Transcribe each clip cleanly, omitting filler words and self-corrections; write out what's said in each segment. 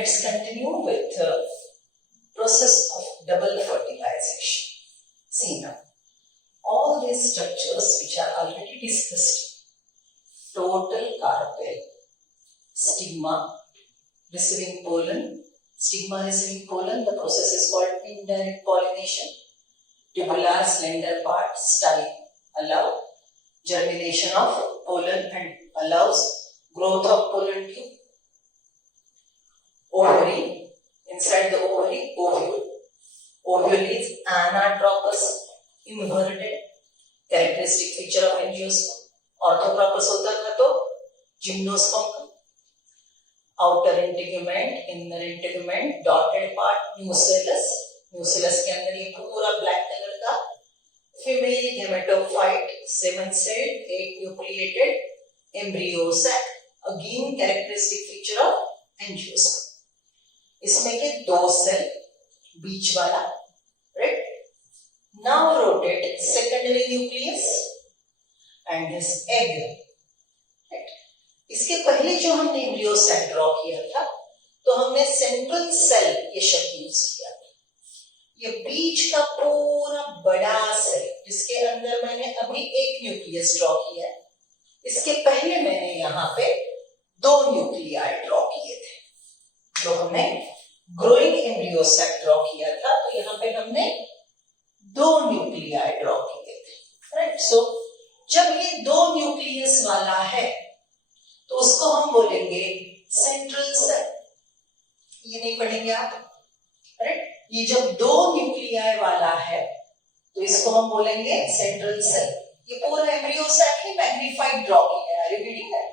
Let's continue with the process of double fertilization. See now, all these structures which are already discussed, total carpel, stigma, receiving pollen, stigma receiving pollen, the process is called indirect pollination. Tubular slender part, style, allow germination of pollen and allows growth of pollen tube. Ovary, inside the ovary, ovule. Ovule is anatropous, inverted, characteristic feature of angiosperm. Orthotropous होता था तो gymnosperm. Outer integument, inner integument, dotted part, nucellus. Nucellus के अंदर ये पूरा black colour का female gametophyte, 7-celled, 8-nucleated embryo sac. Again characteristic feature of angiosperm. इसमें के 2 सेल बीच वाला, right? Now rotate secondary nucleus and his egg. Right? इसके पहले जो हमने एम्ब्रियो सेल ड्रॉ किया था, तो हमने सेंट्रल सेल ये शब्द यूज किया था. ये बीच का पूरा बड़ा सेल जिसके अंदर मैंने अभी एक न्यूक्लियस ड्रॉ किया है. इसके पहले मैंने यहाँ पे 2 न्यूक्लियाई ड्रॉ किए थे. तो हमने ग्रोइंग एम्ब्रियो सेक ड्रॉ किया था, तो यहाँ पे हमने 2 न्यूक्लियाई ड्रॉ किए थे, राइट? सो जब ये 2 न्यूक्लियस वाला है तो उसको हम बोलेंगे सेंट्रल सेल. ये नहीं पढ़ेंगे आप, राइट? ये जब 2 न्यूक्लियाई वाला है तो इसको हम बोलेंगे सेंट्रल सेल. ये पूरा एम्ब्रियो सेक ही मैग्नीफाइड ड्रॉ किया है, रीडिंग है.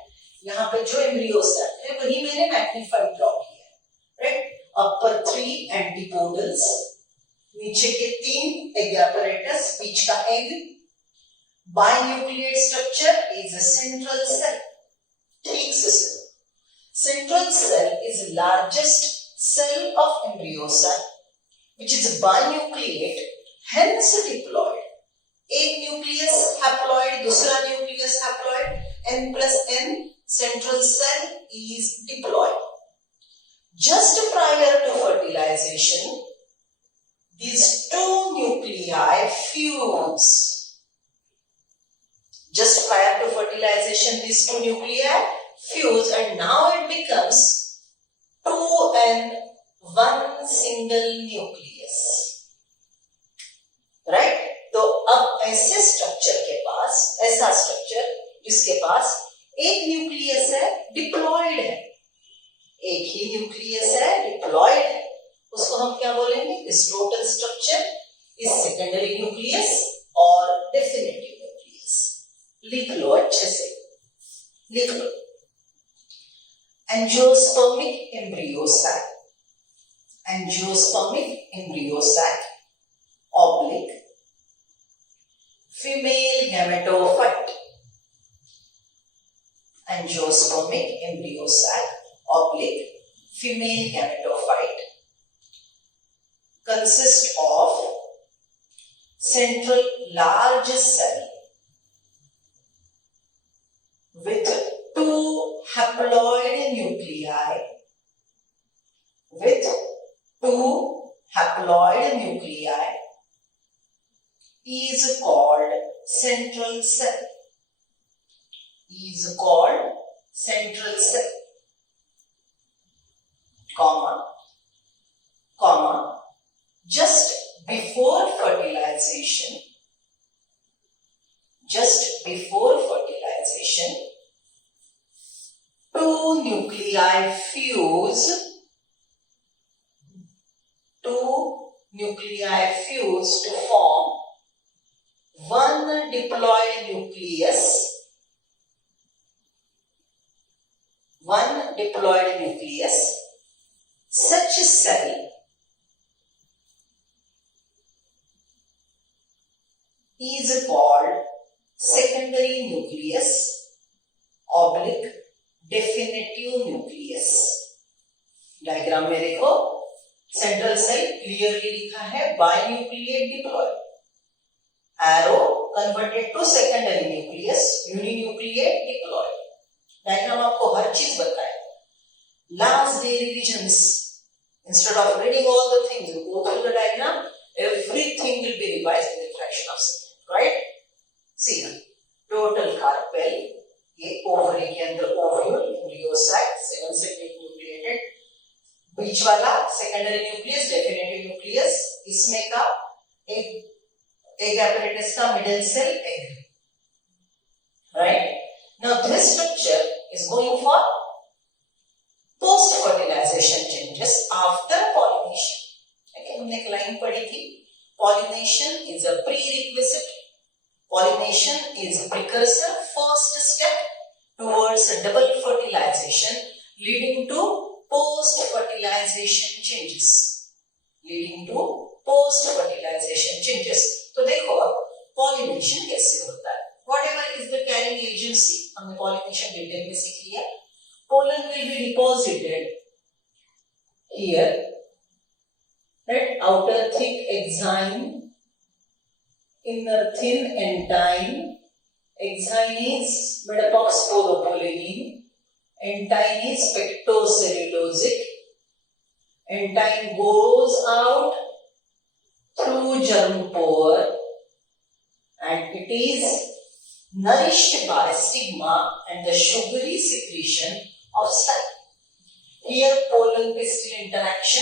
यहाँ पे जो एम्ब्रियो सेक है वही मैंने मैग्नीफाइड ड्रॉ किया है, राइट? अपर 3 एंटीपोडल्स, नीचे के 3 एग apparatus, बीच का egg. Binucleate structure is a central cell. ठीक से सुनो, central cell is largest cell of embryo cell which is binucleate, hence diploid. एक न्यूक्लियस हैप्लॉइड, दूसरा nucleus haploid, n+n, central cell is diploid. Just prior to fertilization, these 2 nuclei fuse. Just prior to fertilization, these 2 nuclei fuse and now it becomes 2 and 1 single nucleus. Right? तो अब ऐसे structure के पास, ऐसा structure जिसके पास एक nucleus है, diploid है, एक ही न्यूक्लियस है, डिप्लॉयड है, उसको हम क्या बोलेंगे? इस total structure is secondary nucleus और डेफिनेटिव न्यूक्लियस. लिख लो अच्छे से, लिख लो. Angiospermic embryo sac, angiospermic embryo sac oblique female gametophyte. Angiospermic embryo sac oblique female gametophyte consists of central large cell with 2 haploid nuclei, with 2 haploid nuclei is called central cell. Is called central cell. Comma, just before fertilization, just before fertilization, 2 nuclei fuse. 2 nuclei fuse to form 1 diploid nucleus. 1 diploid nucleus. Such a cell is called secondary nucleus oblique definitive nucleus. Diagram में देखो, central cell clearly लिखा है binucleate diploid. Arrow converted to secondary nucleus, uninucleate diploid. Diagram आपको हर चीज बताएगा. last day revisions. Instead of reading all the things, you go through the diagram, everything will be revised in a fraction of second, right? See now, total carpel, ये ovary के अंदर ovule, embryoside, 7 cell nucleated, बीच वाला secondary nucleus, definitive nucleus, इसमें का एक egg apparatus का middle cell egg, right? Now this structure is going for post-fertilization changes after pollination. Okay, हमने एक लाइन पढ़ी थी. Pollination is a prerequisite. Pollination is a precursor, first step towards a double fertilization, leading to post-fertilization changes. Leading to post-fertilization changes. तो देखो pollination कैसे होता है? Whatever is the carrying agency, हमने pollination डिटेल में सीख लिया. Pollen will be deposited here, right? Outer thick exine, inner thin entine. Exine is made up of sporopollenin. Entine is pectocellulosic. Entine goes out through germ pore and it is nourished by stigma and the sugary secretion of style. Here pollen-pistil interaction.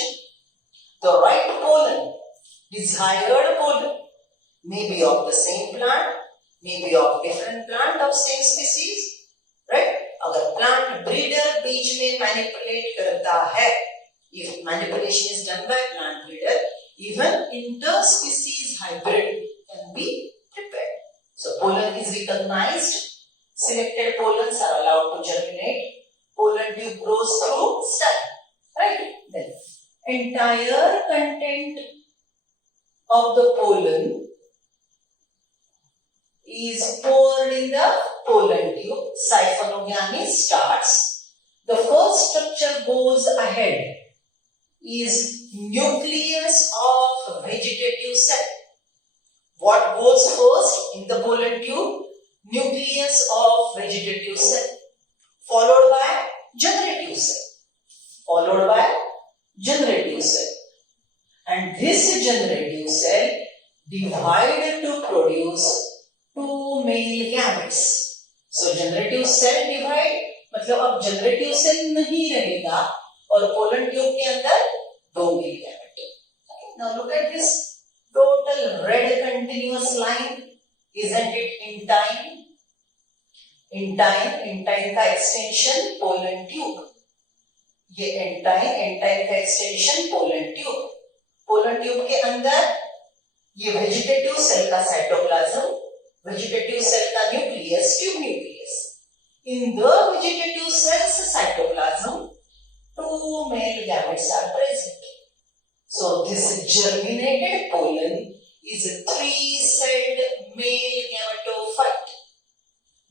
The right pollen, desired pollen, may be of the same plant, may be of different plant of same species, right? अगर plant breeder बीच में manipulate करता है, if manipulation is done by plant breeder, even interspecies hybrid can be prepared. So pollen is recognized. Selected pollens are allowed to germinate. Pollen tube grows through style, right? Then entire content of the pollen is poured in the pollen tube. Siphonogamy starts. The first structure goes ahead is nucleus of vegetative cell. What goes first in the pollen tube? Nucleus of vegetative cell, followed by generative cell, followed by generative cell. And this generative cell divided to produce two male gametes. So generative cell divide, मतलब अब generative cell नहीं रहेगा और pollen tube के अंदर दो male gamete. Now look at this. Total red continuous line, isn't it entine? Entine का extension pollen tube. ये entine का extension pollen tube. Pollen tube के अंदर ये vegetative cell का cytoplasm, vegetative cell का nucleus, tube nucleus. In the vegetative cell's cytoplasm, two male gametes are present. So this germinated pollen is a three-celled male gametophyte.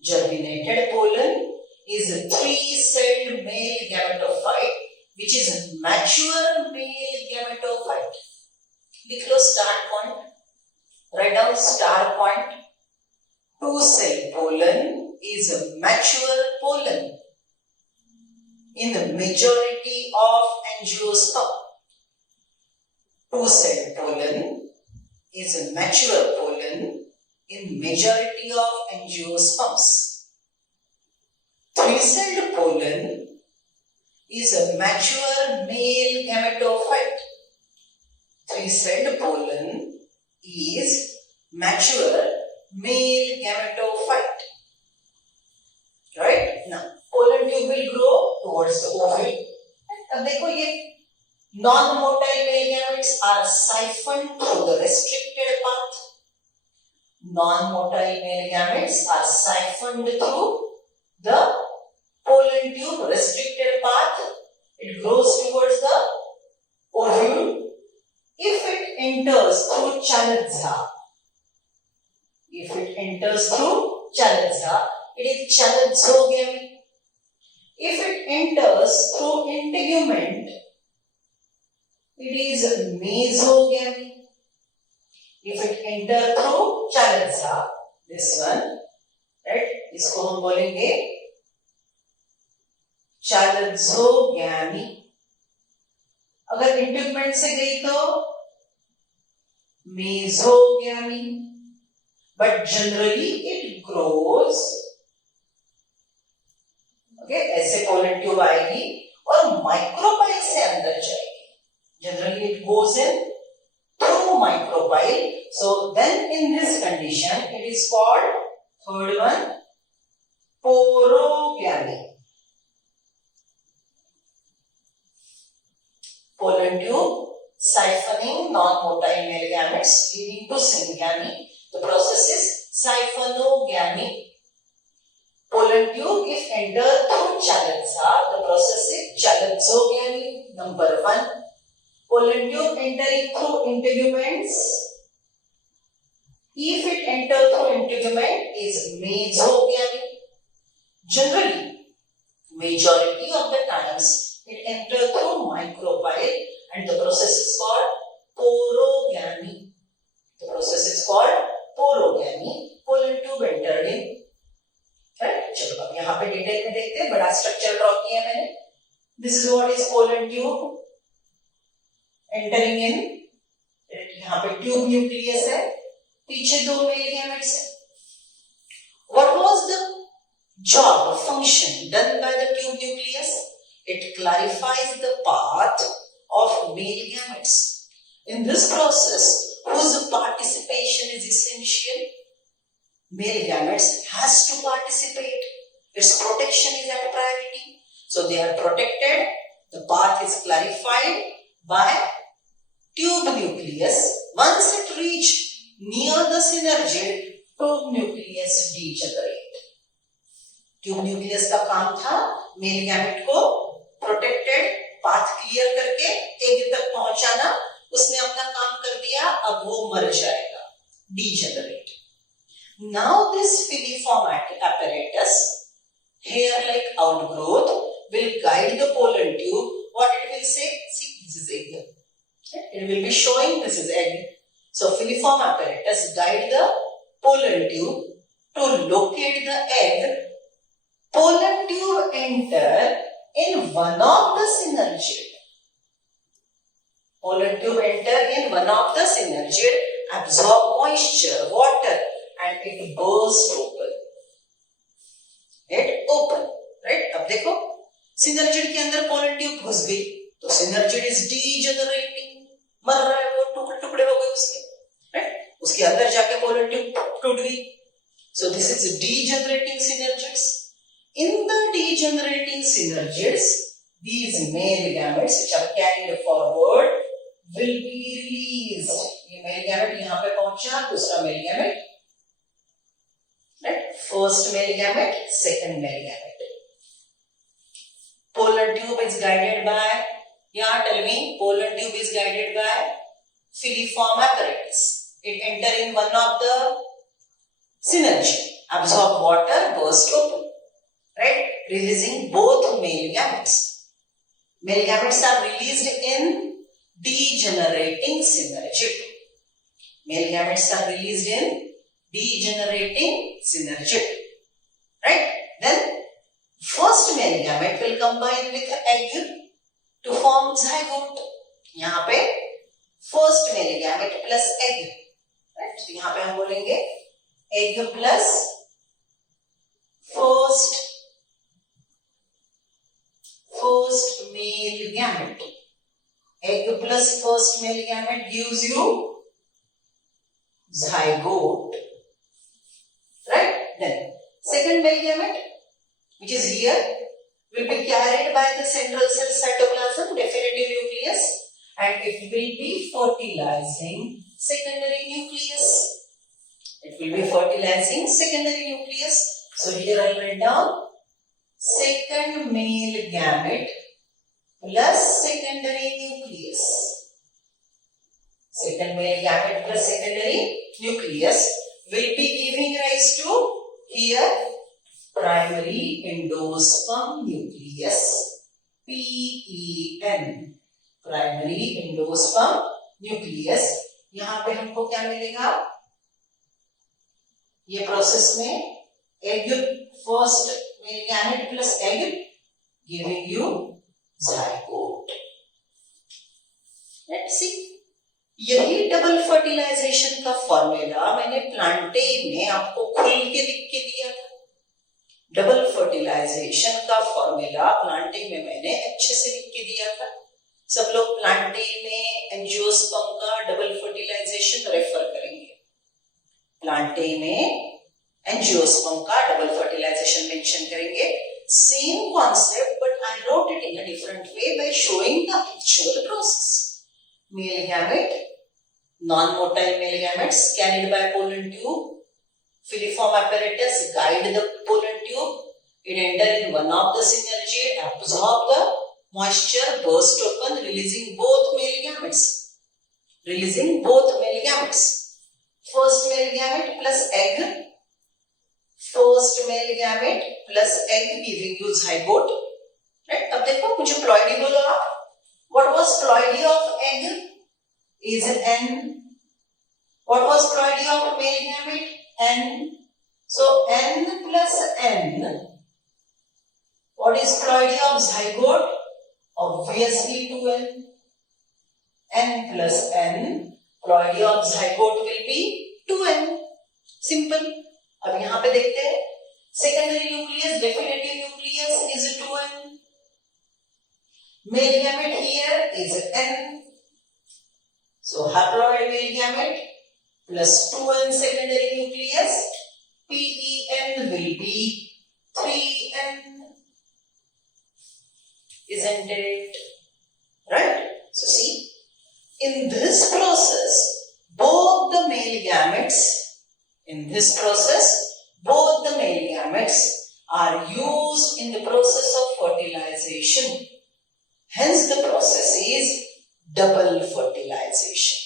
Germinated pollen is a three-celled male gametophyte, which is a mature male gametophyte. लिख लो start point. Write down star point. Two-cell pollen is a mature pollen in the majority of angiosperm. Two-cell pollen is a mature pollen in majority of angiosperms. Three-celled pollen is a mature male gametophyte. Three-celled pollen is mature male gametophyte. Right? Now, pollen tube will grow towards the ovule. अब देखो ये non-motile male gametes are siphoned through the restricted path. Non-motile male gametes are siphoned through the pollen tube restricted path. It grows towards the ovule. If it enters through chaladza, it is chaladzogamy. If it enters through integument, it is mesogamy. If it enters through chaladza, this one, right? इसको हम बोलेंगे चालजोगैमी। अगर integument से गई तो mesogamy, but generally it grows, okay, ऐसे pollen tube आएगी और माइक्रोपाइल से अंदर जाएगी। Generally it goes in through micropyle, so then in this condition it is called, third one, porogamy. Pollen tube siphoning non-motile male gametes leading to syngamy. The process is siphonogamy. Pollen tube if entered through chalaza, the process is chalazogamy. Number 1. Pollen tube entering through integuments, if it enters through integument, is mesogamy. Generally, majority of the times it enters through micropyle and the process is called porogamy. The process is called porogamy. Pollen tube entered in, right? चलो अब यहाँ पे detail में देखते हैं, बड़ा structure draw किया है मैंने. This is what is pollen tube entering in. यहाँ पे ट्यूब न्यूक्लियस है, पीछे 2 मेल गैमेट्स है. What was the job or function done by the tube nucleus? It clarifies the path of male gametes. In this process, whose participation is essential? Male gametes has to participate. Its protection is at priority. So they are protected. The path is clarified by tube nucleus. Once it reaches near the synergid, tube nucleus degenerate. Tube nucleus का काम था male gamete को protected path clear करके egg तक पहुंचाना. उसने अपना काम कर दिया, अब वो मर जाएगा, degenerate. Now this filiform apparatus, hair-like outgrowth, will guide the pollen tube. What it will say? See, this is egg. It will be showing this is egg. So filiform apparatus guide the pollen tube to locate the egg. Pollen tube enter in one of the synergid. Pollen tube enter in one of the synergid, absorb moisture, water, and it burst open. It open, right? अब देखो synergid के अंदर pollen tube घुस गई, तो synergid is degenerating, मर रहा है वो, टुकड़े टुकड़े हो गए उसके, right? उसके अंदर जाके pollen tube टूट गई. So this is degenerating synergids. In the degenerating synergids, these male gametes which are carried forward will be released. ये male gamete यहाँ पे पहुंचा, दूसरा male gamete, right? First male gamete, second male gamete. Pollen tube is guided by, यहाँ tell me, pollen tube is guided by filiform apparatus. It enter in one of the synergy, absorb water, burst open. Right? Releasing both male gametes. Male gametes are released in degenerating synergid. Male gametes are released in degenerating synergid. Right? Then first male gamete will combine with egg to form zygote. यहाँ पे first male gamete plus egg. Right? तो यहाँ पे हम बोलेंगे egg plus first male gamete. Egg plus first male gamete gives you zygote. Right? Then second male gamete, which is here, will be carried by the central cell cytoplasm, definitive nucleus, and it will be fertilizing secondary nucleus. It will be fertilizing secondary nucleus. So here I will write down second male gamete plus secondary nucleus. Second male gamete plus secondary nucleus will be giving rise to here primary endosperm nucleus. PEN, primary endosperm nucleus. यहाँ पे हमको क्या मिलेगा? ये process में egg first male gamete plus egg giving you zygote. Let's see. यही double fertilisation का formula मैंने प्लांटे में आपको खुल के लिख के दिया था. डबल फर्टिलाइजेशन का फॉर्मूला प्लांटे में मैंने अच्छे से लिख के दिया था. सब लोग प्लांटे में एंजियोस्पर्म का डबल फर्टिलाइजेशन रेफर करेंगे. प्लांटे में एंजियोस्पर्म का डबल फर्टिलाइजेशन मेंशन करेंगे. Same concept but I wrote it in a different way by showing the actual process. Male gamete, non-motile male gametes carried by pollen tube. Filiform apparatus guide the pollen tube. It enter in one of the synergy, absorb the moisture, burst open, releasing both male gametes. Releasing both male gametes. First male gamete plus egg. First male gamete plus egg giving you zygote. Right? अब देखो मुझे ploidy बोलो आप. What was ploidy of egg? Is N. What was ploidy of male gamete? N. So N plus N. What is ploidy of zygote? Obviously 2N. N plus N. Ploidy of zygote will be 2N. Simple. अब यहाँ पे देखते हैं. Secondary nucleus, definitive nucleus is 2N. Male gamete here is N. So haploid male gamete plus 2N secondary nucleus, PEN will be 3N. Isn't it? Right? So see, in this process, both the male gametes, are used in the process of fertilization. Hence the process is double fertilization.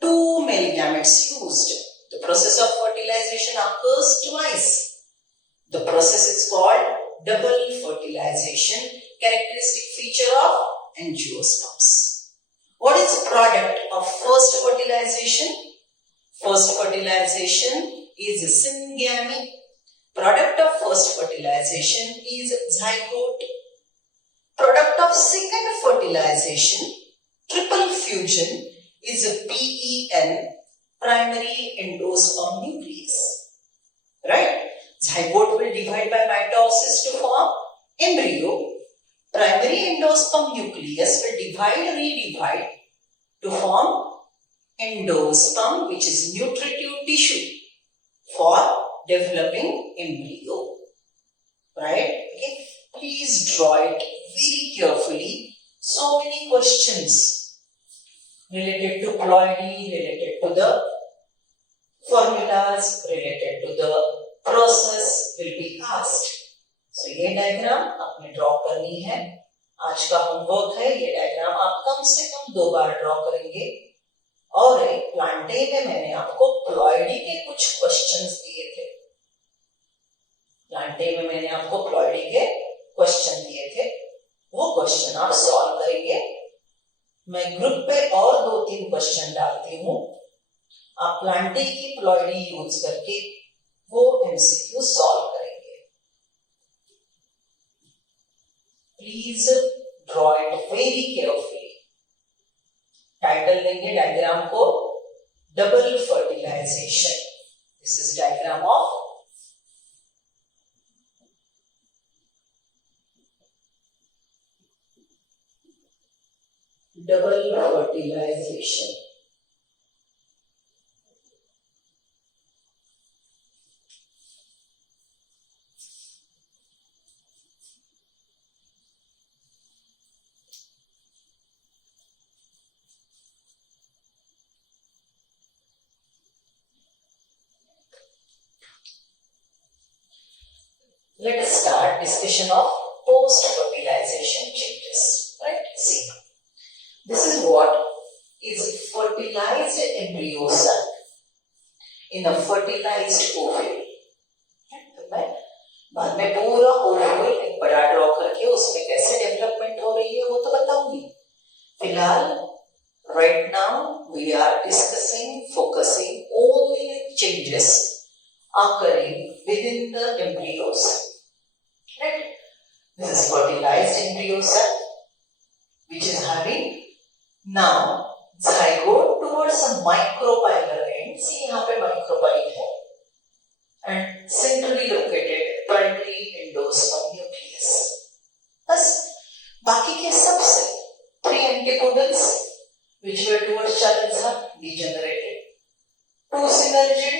Two male gametes used. The process of fertilization occurs twice. The process is called double fertilization, characteristic feature of angiosperms. What is the product of first fertilization? First fertilization is syngamy. Product of first fertilization is zygote. Product of second fertilization, triple fusion, is a PEN, primary endosperm nucleus. Right? Zygote will divide by mitosis to form embryo. Primary endosperm nucleus will redivide to form endosperm, which is nutritive tissue for developing embryo. Right? Okay. Please draw it very carefully. So many questions related to ploidy, related to the formulas, related to the process will be asked. So ये diagram आपने draw करनी है. आज का homework है. ये diagram आप कम से कम 2 बार ड्रॉ करेंगे. और प्लांटे में मैंने आपको प्लॉइडी के कुछ क्वेश्चंस दिए थे. प्लांटे में मैंने आपको प्लॉइडी के क्वेश्चन दिए थे. वो क्वेश्चन आप सॉल्व करेंगे. मैं ग्रुप पे और 2-3 क्वेश्चन डालती हूँ. आप प्लांटे की प्लॉइडी यूज करके वो एमसीक्यू सॉल्व करेंगे. Please draw it very carefully. Title देंगे डायग्राम को double fertilization. This is diagram of double fertilization. Let us start discussion of post-fertilization changes. Right? See, this is what is fertilized embryo sac in a fertilized ovule. मैं बाद में पूरा ovule एक बड़ा draw करके उसमें कैसे डेवलपमेंट हो रही है वो तो बताऊंगी. फिलहाल right now we are discussing, focusing only changes occurring within the embryos. Right? This is embryo cell which is having now zygote towards a micropylar end. See यहाँ पे micropyle है and centrally located primary endosperm nucleus. बस बाकी के सब से 3 antipodals which were towards Chaladza degenerated. 2 synergid.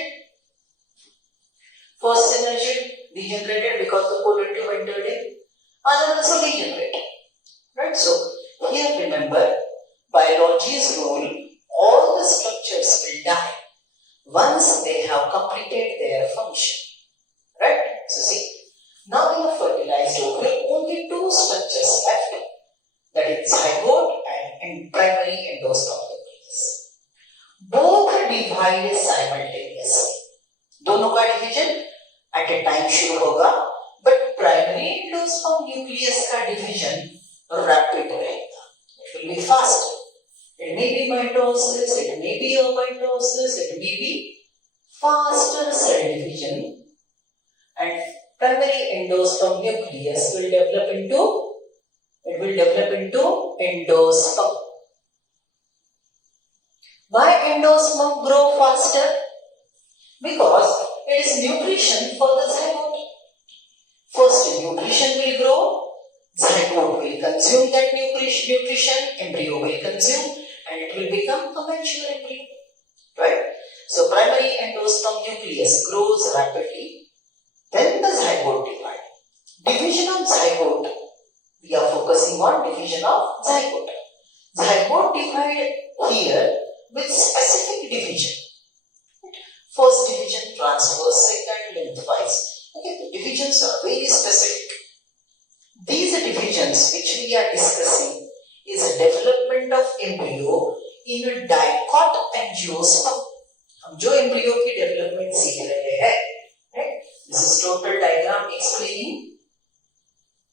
First synergid degenerated because the pollen tube entered in. Other also degenerated. Right? So here remember biology's rule, all the structures will die once they have completed their function. Right? So see, now in a fertilized ovule, only 2 structures left. That is zygote and primary endosperm nucleus. Both divide simultaneously. दोनों का division at a time शुरू होगा, but primary endosperm nucleus का division rapid रहेगा. It will be faster. It may be mitosis, it may be apoptosis, it may be faster cell division, and primary endosperm nucleus will develop into endosperm. Why endosperm grow faster? Because it is nutrition for the zygote. First nutrition will grow, zygote will consume that nutrition, embryo will consume, and it will become a mature embryo. Right? So primary endosperm nucleus grows rapidly, then the zygote divide. Division of zygote. We are focusing on division of zygote. Zygote divide here with specific division. First division transverse, second lengthwise. Okay, the divisions are very specific. These divisions which we are discussing is a development of embryo in a dicot angiosperm. हम जो embryo की development सीख रहे हैं, right? This is total diagram explaining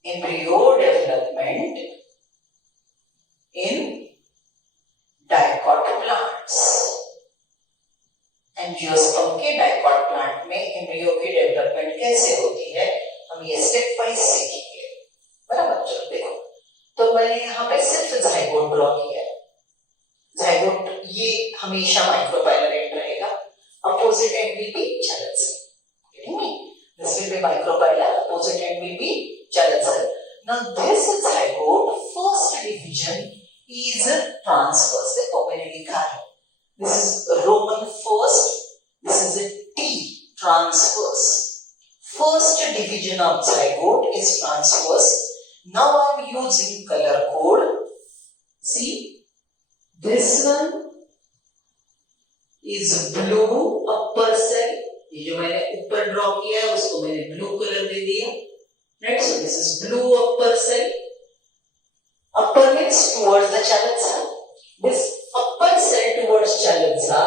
embryo development in dicot plants. Angiosperm के dicot plant में embryo की development कैसे होती है, हम ये स्टेप वाइज सीखेंगे. बराबर? चलो देखो, तो मैंने यहाँ पे सिर्फ zygote ड्रॉ किया है. zygote ये हमेशा माइक्रोपाइलर एंड रहेगा. अपोजिट एंड विल बी चालक cell. getting me? This will be micropylar. Opposite end will be चालक cell. Now this zygote first division is transverse. देखो मैंने लिखा है. This is Roman first. This is a T, transverse. First division of zygote is transverse. Now I am using color code. See, this one is blue upper cell. ये जो मैंने ऊपर draw किया है उसको मैंने ब्लू कलर दे दिया. Right? So this is blue upper cell. Upper means towards the चालक cell. This upper cell towards Chaladza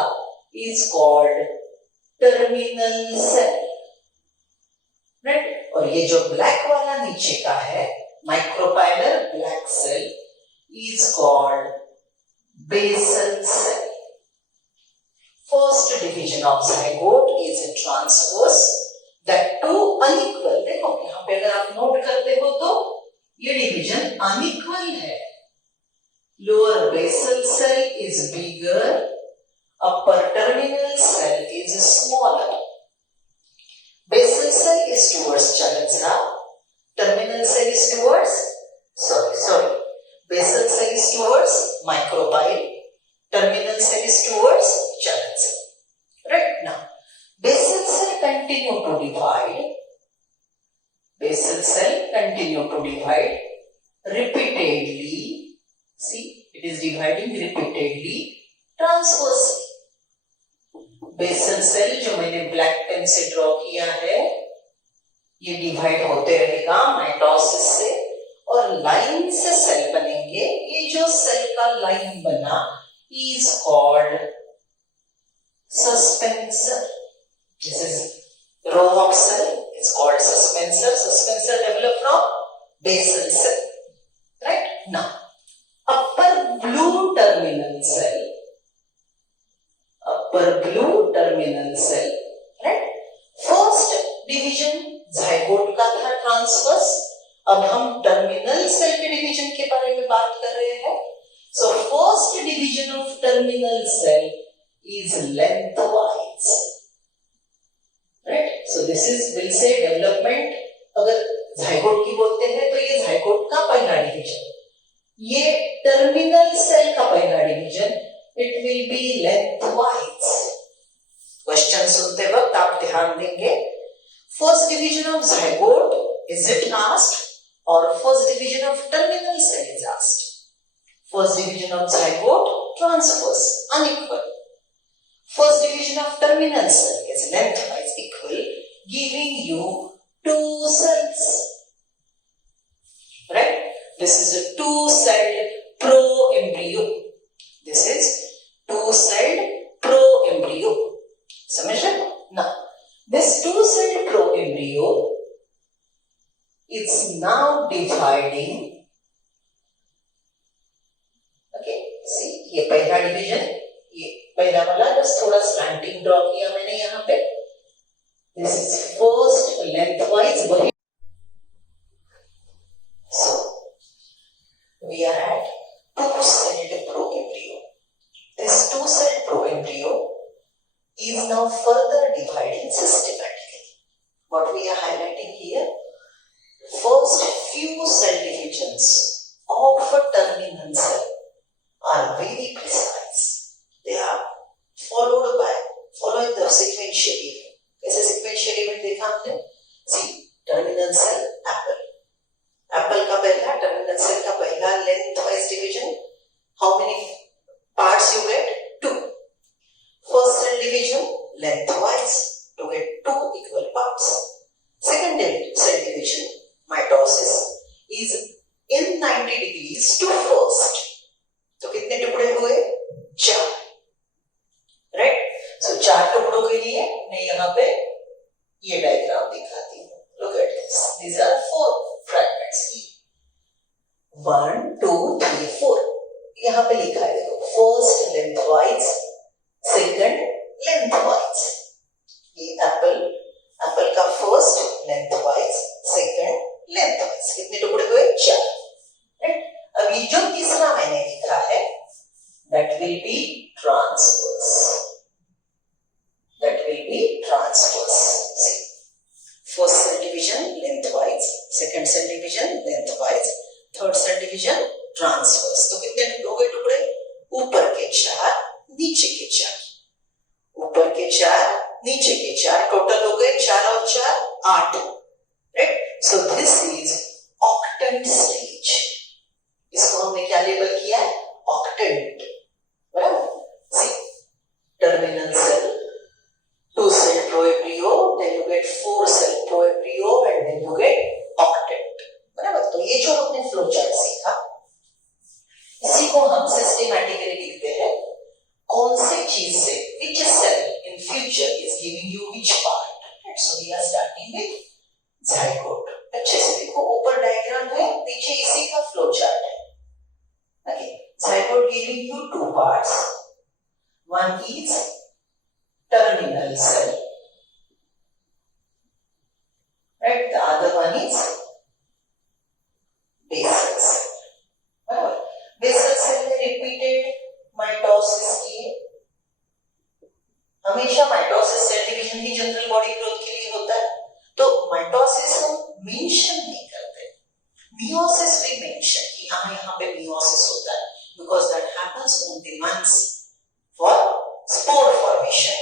is called terminal cell. Right? और ये जो black वाला नीचे का है micropylar black cell is called basal cell. First division of zygote is a transverse, that too unequal. देखो यहाँ पे अगर आप नोट करते हो तो ये डिवीजन अनइक्वल है. Lower basal cell is bigger, upper terminal cell is smaller. Basal cell is towards Chaladza, terminal cell is towards, basal cell is towards micropyle, terminal cell is towards Chaladza. Right? Now, basal cell continue to divide. Basal cell continue to divide repeatedly. See, it is dividing repeatedly transversely. Basal cell जो मैंने black pen से draw किया है, ये divide होते रहेगा mitosis से और लाइन से सेल बनेंगे. ये जो सेल का लाइन बना is called suspensor. This is row of cell. It's called suspensor. Suspensor develop from basal cell. Right? Now, upper blue terminal cell. Upper blue terminal cell. Right? First division zygote का था transverse अब हम terminal cell के division के बारे में बात कर रहे हैं. So first division of terminal cell is lengthwise, right? So this is, we'll say, development. अगर zygote की बोलते हैं तो ये zygote का पहला डिवीजन, ये टर्मिनल सेल का पहला division. It will be lengthwise. Question सुनते वक्त आप ध्यान देंगे. First division of zygote, is it asked, or first division of terminal cell is asked? First division of zygote, transverse, unequal. First division of terminal cell is lengthwise, equal, giving you two cells. Right? This is a two-celled pro-embryo. This is two-celled pro-embryo. समझ रहे हो? Now, this two-celled pro-embryo is now dividing. ये पहला division, ये पहला वाला बस थोड़ा स्लैंटिंग ड्रॉ किया मैंने यहाँ पे. This is first lengthwise. वही so we are at two-celled pro-embryo. This two-celled pro-embryo is now further dividing systematically. What we are highlighting here, first few cell divisions of a terminal cell are very precise. They are following the sequential event. कैसे sequential event देखा हमने? See, terminal cell apple. Apple का पहला, terminal cell का पहला lengthwise division. How many parts you get? 2. First cell division lengthwise to get 2 equal parts. Second cell division, mitosis, is in 90 degrees to first. तो कितने टुकड़े हुए? 4. Right? सो 4 टुकड़ों के लिए मैं यहाँ पे ये डायग्राम दिखाती हूँ. Look at this. These are 4 fragments. 1, 2, 3, 4. यहाँ पे लिखा है देखो. First lengthwise, second lengthwise. ये एप्पल का first lengthwise, second lengthwise. कितने टुकड़े हुए? 4. राइट? अब ये जो तीसरा मैंने लिखा है, that will be transverse. That will be transverse. See, first cell division lengthwise, second cell division lengthwise, third cell division transverse. तो कितने हो गए टुकड़े? ऊपर के 4, नीचे के 4. ऊपर के 4, नीचे के 4, टोटल हो गए 4 और 4 8. Right? So this is octant stage. इसको हमने क्या लेबल किया है? ऑक्टेंट. बराबर? See, terminal cell, 2-cell pro-embryo, then you get 4-cell pro-embryo, and then you get octant. बराबर? तो ये जो हमने फ्लो चार्ट सीखा, इसी को हम सिस्टेमैटिकली लिखते हैं. कौन सी चीज से, which cell in future is giving you which part. Right? So we are starting with zygote. अच्छे से देखो, ऊपर डायग्राम है, नीचे इसी का फ्लो चार्ट है. Okay, zygote giving you 2 parts. One is terminal cell, right? The other one is basal cell. Basal cell में repeated mitosis किए. हमेशा mitosis cell division ही जनरल बॉडी ग्रोथ के लिए होता है. तो mitosis हम मेंशन नहीं करते. Meiosis we mention कि यहाँ पे meiosis होता है, because that happens only once for spore formation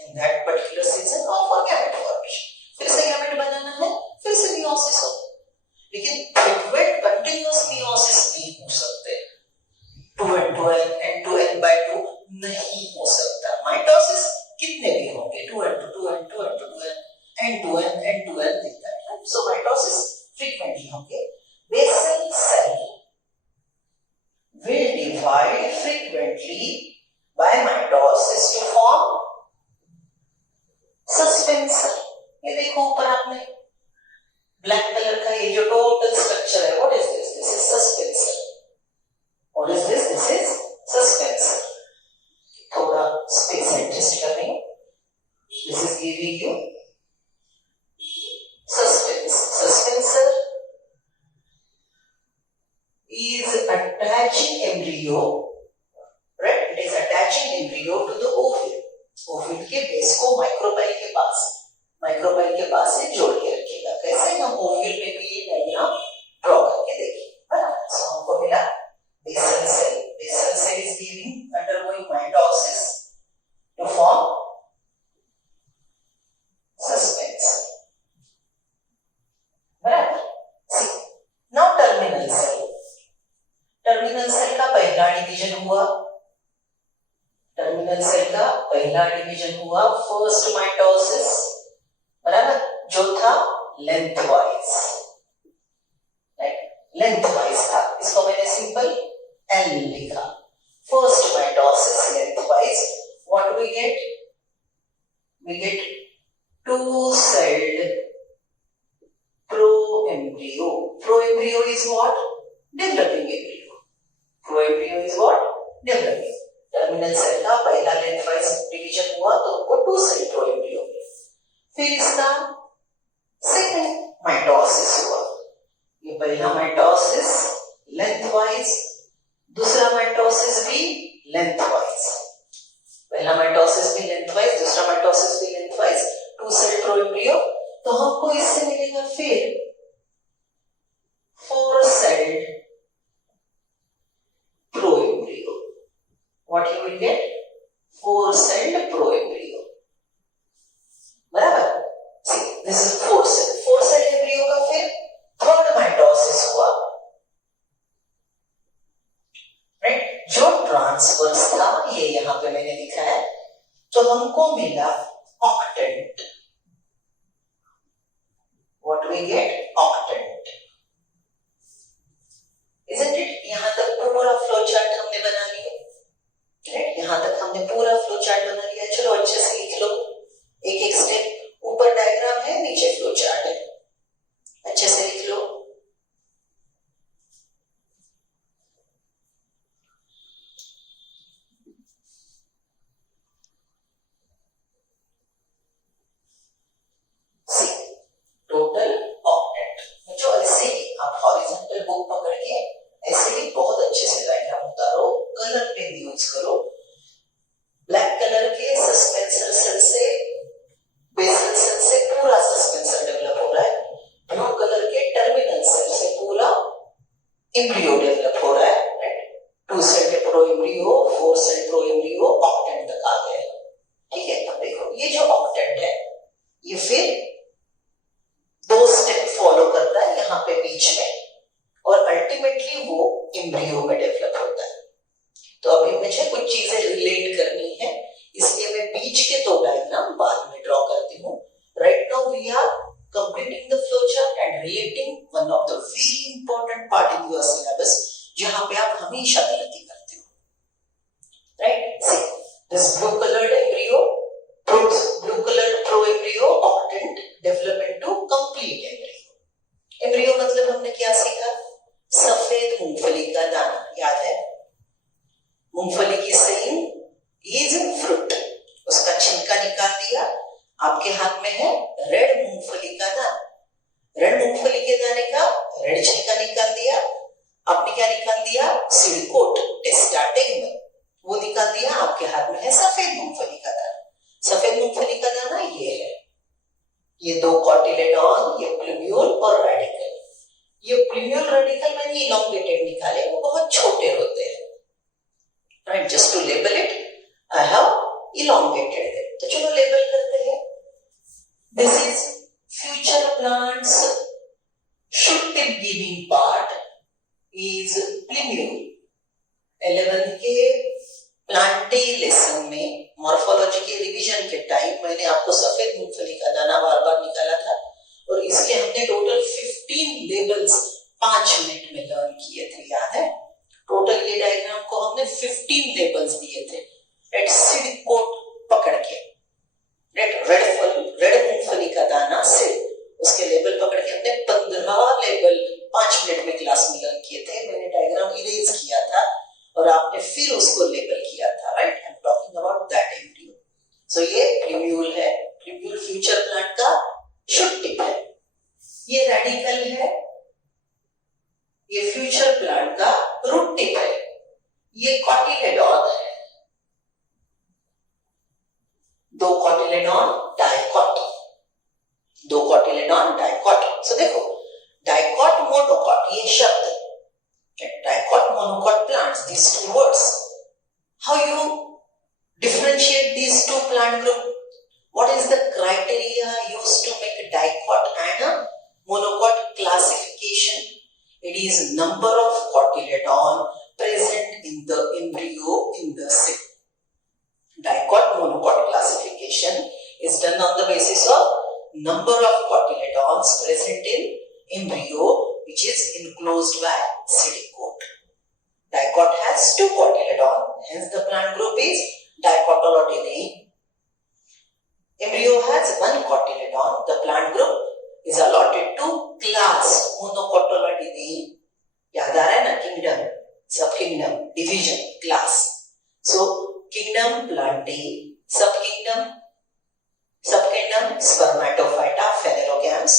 in that particular season or for gamete formation. फिर से gamete बनाना है, फिर से meiosis होता है. लेकिन frequent continuous meiosis नहीं हो सकते. 2n2n and 2n/2 नहीं हो सकता. Mitosis कितने भी होंगे, 2n2n2n2n and 2n and 2n दिखता है. So mitosis frequently होंगे. Basal cell will divide frequently by mitosis to form suspensor. ये देखो ऊपर आपने ब्लैक कलर का ये जो टोटल स्ट्रक्चर है, what is this? This is suspensor. What is this? This is suspensor. थोड़ा स्पेस एडजस्ट कर रही हूँ. This is giving you suspensor. attaching embryo, right? It is attaching embryo to the ovule. Ovule के base को micropyle के पास से जोड़ के रखेगा। कैसे? हम ओव्यूल में भी ये डायग्राम ड्रॉ करके देखेंगे, बराबर। सो हमको मिला basal cell is undergoing mitosis to form suspens, बराबर। now terminal cell का पहला डिवीजन हुआ फर्स्ट माइटोसिस, बराबर, जो था लेंथवाइज, था। इसको मैंने सिंपल एल लिखा। First mitosis lengthwise, what we get two-celled proembryo. Proembryo is what? Developing embryo. Terminal cell का पहला लेंथवाइज डिवीजन हुआ तो वो टू सेल प्रोएम्ब्रियो में। फिर इसका सेकंड माइटोसिस हुआ। ये पहला माइटोसिस लेंथवाइज, दूसरा माइटोसिस भी लेंथवाइज, पहला माइटोसिस भी लेंथवाइज, दूसरा माइटोसिस भी लेंथवाइज, टू सेल प्रोएम्ब्रियो। तो हमको इससे मिलेगा फिर four sailed proembryo. What you will get? Four-celled proembryo. बराबर? See, this is four-celled embryo का फिर थर्ड माइटोसिस हुआ, राइट? जो ट्रांसवर्स था ये यहाँ पे मैंने लिखा है, तो हमको मिला octant. What we get? Octant, isn't it? यहाँ तक पूरा फ्लो चार्ट हमने बना लिया, राइट? यहाँ तक हमने पूरा फ्लो चार्ट बना लिया। चलो अच्छे से लिख लो, एक एक स्टेप, ऊपर डायग्राम है, नीचे फ्लो चार्ट है, अच्छे से लिख लो। टोटल ऑक्टेंट, जो ऐसे ही आप हॉरिजॉन्टल बुक पकड़ के ऐसे ही बहुत अच्छे से डायग्राम उतारो, कलर पेन यूज करो। ब्लैक कलर के सस्पेंसर सेल से, बेसल सेल से पूरा सस्पेंसर डेवलप हो रहा है, ब्लू कलर के टर्मिनल सेल से पूरा एम्ब्रियो डेवलप हो रहा है, right? Two cell proembryo, four cell proembryo, octant तक आ गए, ठीक है? अब देखो ये जो ऑक्टेंट है ये फिर दो स्टेप फॉलो करता है यहाँ पे बीच में, और अल्टीमेटली वो एम्ब्रियो में डेवलप होता है। तो अभी मुझे कुछ चीजें रिलेट करनी है, इसलिए मैं बीच के तो डायग्राम बाद में ड्रॉ करती हूँ। Right now we are completing the flow chart and relating one of the very important part in your syllabus, जहां पे आप हमेशा गलती करते हो, right? See this blue coloured embryo, blue coloured proembryo octant develop into complete embryo. Embryo मतलब हमने क्या सीखा? सफेद मूंगफली का दाना, याद है? मूंगफली की सेलिंग इज फ्रूट, उसका छिलका निकाल दिया, आपके हाथ में है रेड मूंगफली का दाना। रेड मूंगफली के दाने का रेड छिलका निकाल दिया, आपने क्या निकाल दिया? सीड कोट, स्टार्टिंग में वो निकाल दिया, आपके हाथ में है सफेद मूंगफली का दाना। सफेद मूंगफली का दाना ये है, ये दो कॉटिलेडॉन, ये प्लूम्यूल और रेडिकल। ये प्लूम्यूल रेडिकल मैंने इलॉन्गेटेड निकाले, वो बहुत छोटे होते हैं, right? Just to label it I have elongated it. तो चलो लेबल करते हैं। This is future plant's shoot tip giving part is plumule. 11th के प्लांटे लेसन में मॉर्फोलॉजी के रिवीजन के टाइम मैंने आपको सफेद मूंगफली का दाना बार-बार निकाला था, और इसके हमने टोटल 15 लेबल्स 5 मिनट में लर्न किए थे, याद है? टोटल ये डायग्राम को हमने 15 लेबल्स दिए थे, राइट? सीड कोट पकड़ के, राइट? रेड मूंगफली का दाना से उसके लेबल पकड़ के हमने 15 लेबल 5 मिनट में क्लास में लर्न किए थे। मैंने डायग्राम इरेज किया था और आपने फिर उसको लेबल किया था, right? I am talking about that embryo. So ये प्लूम्यूल है, प्लूम्यूल फ्यूचर प्लांट का शुड टिप है। ये रेडिकल है, ये फ्यूचर प्लांट का रूट टिप है। ये कॉटिलेडॉन है, दो कॉटिलेडॉन डाइकॉट, दो कॉटिलेडॉन डाइकॉट। सो देखो डाइकॉट मोनोकॉट ये शब्द, dicot monocot plants, these two words, how you differentiate these two plant group? What is the criteria used to make a dicot and a monocot classification? It is number of cotyledon present in the embryo in the cell. Dicot monocot classification is done on the basis of number of cotyledons present in embryo which is enclosed by seed coat. Dicot has two cotyledon, hence the plant group is Dicotyledonine. Embryo has one cotyledon, the plant group is allotted to class Monocotyledonine. याद आ रहा है ना, kingdom, subkingdom, division, class. So kingdom Plantae, subkingdom Spermatophyta, phanerogams,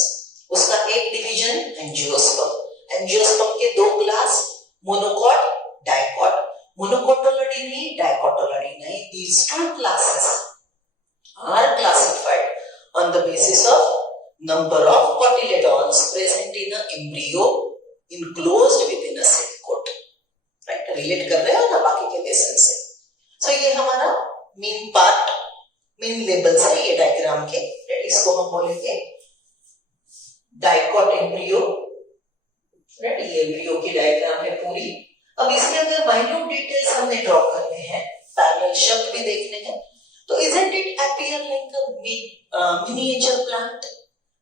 उसका एक division Angiosperm. Angiosperm के दो class monocot, dicot, Monocotyledonine, Dicotyledonine. These two classes are classified on the basis of number of cotyledons present in an embryo enclosed within a cell coat. Right? Relate कर रहे हो ना बाकी के lesson से. So ये हमारा मेन पार्ट, मेन लेबल्स है ये डायग्राम के. इसको हम बोलेंगे डाइकॉट एम्ब्रियो. राइट, ये एम्ब्रियो की डायग्राम है पूरी. अब इसमें अगर माइन्यूट डिटेल्स हमने ड्रॉ करने हैं, पैरेलल शब्द भी देखने हैं, तो isn't it appear like a miniature plant?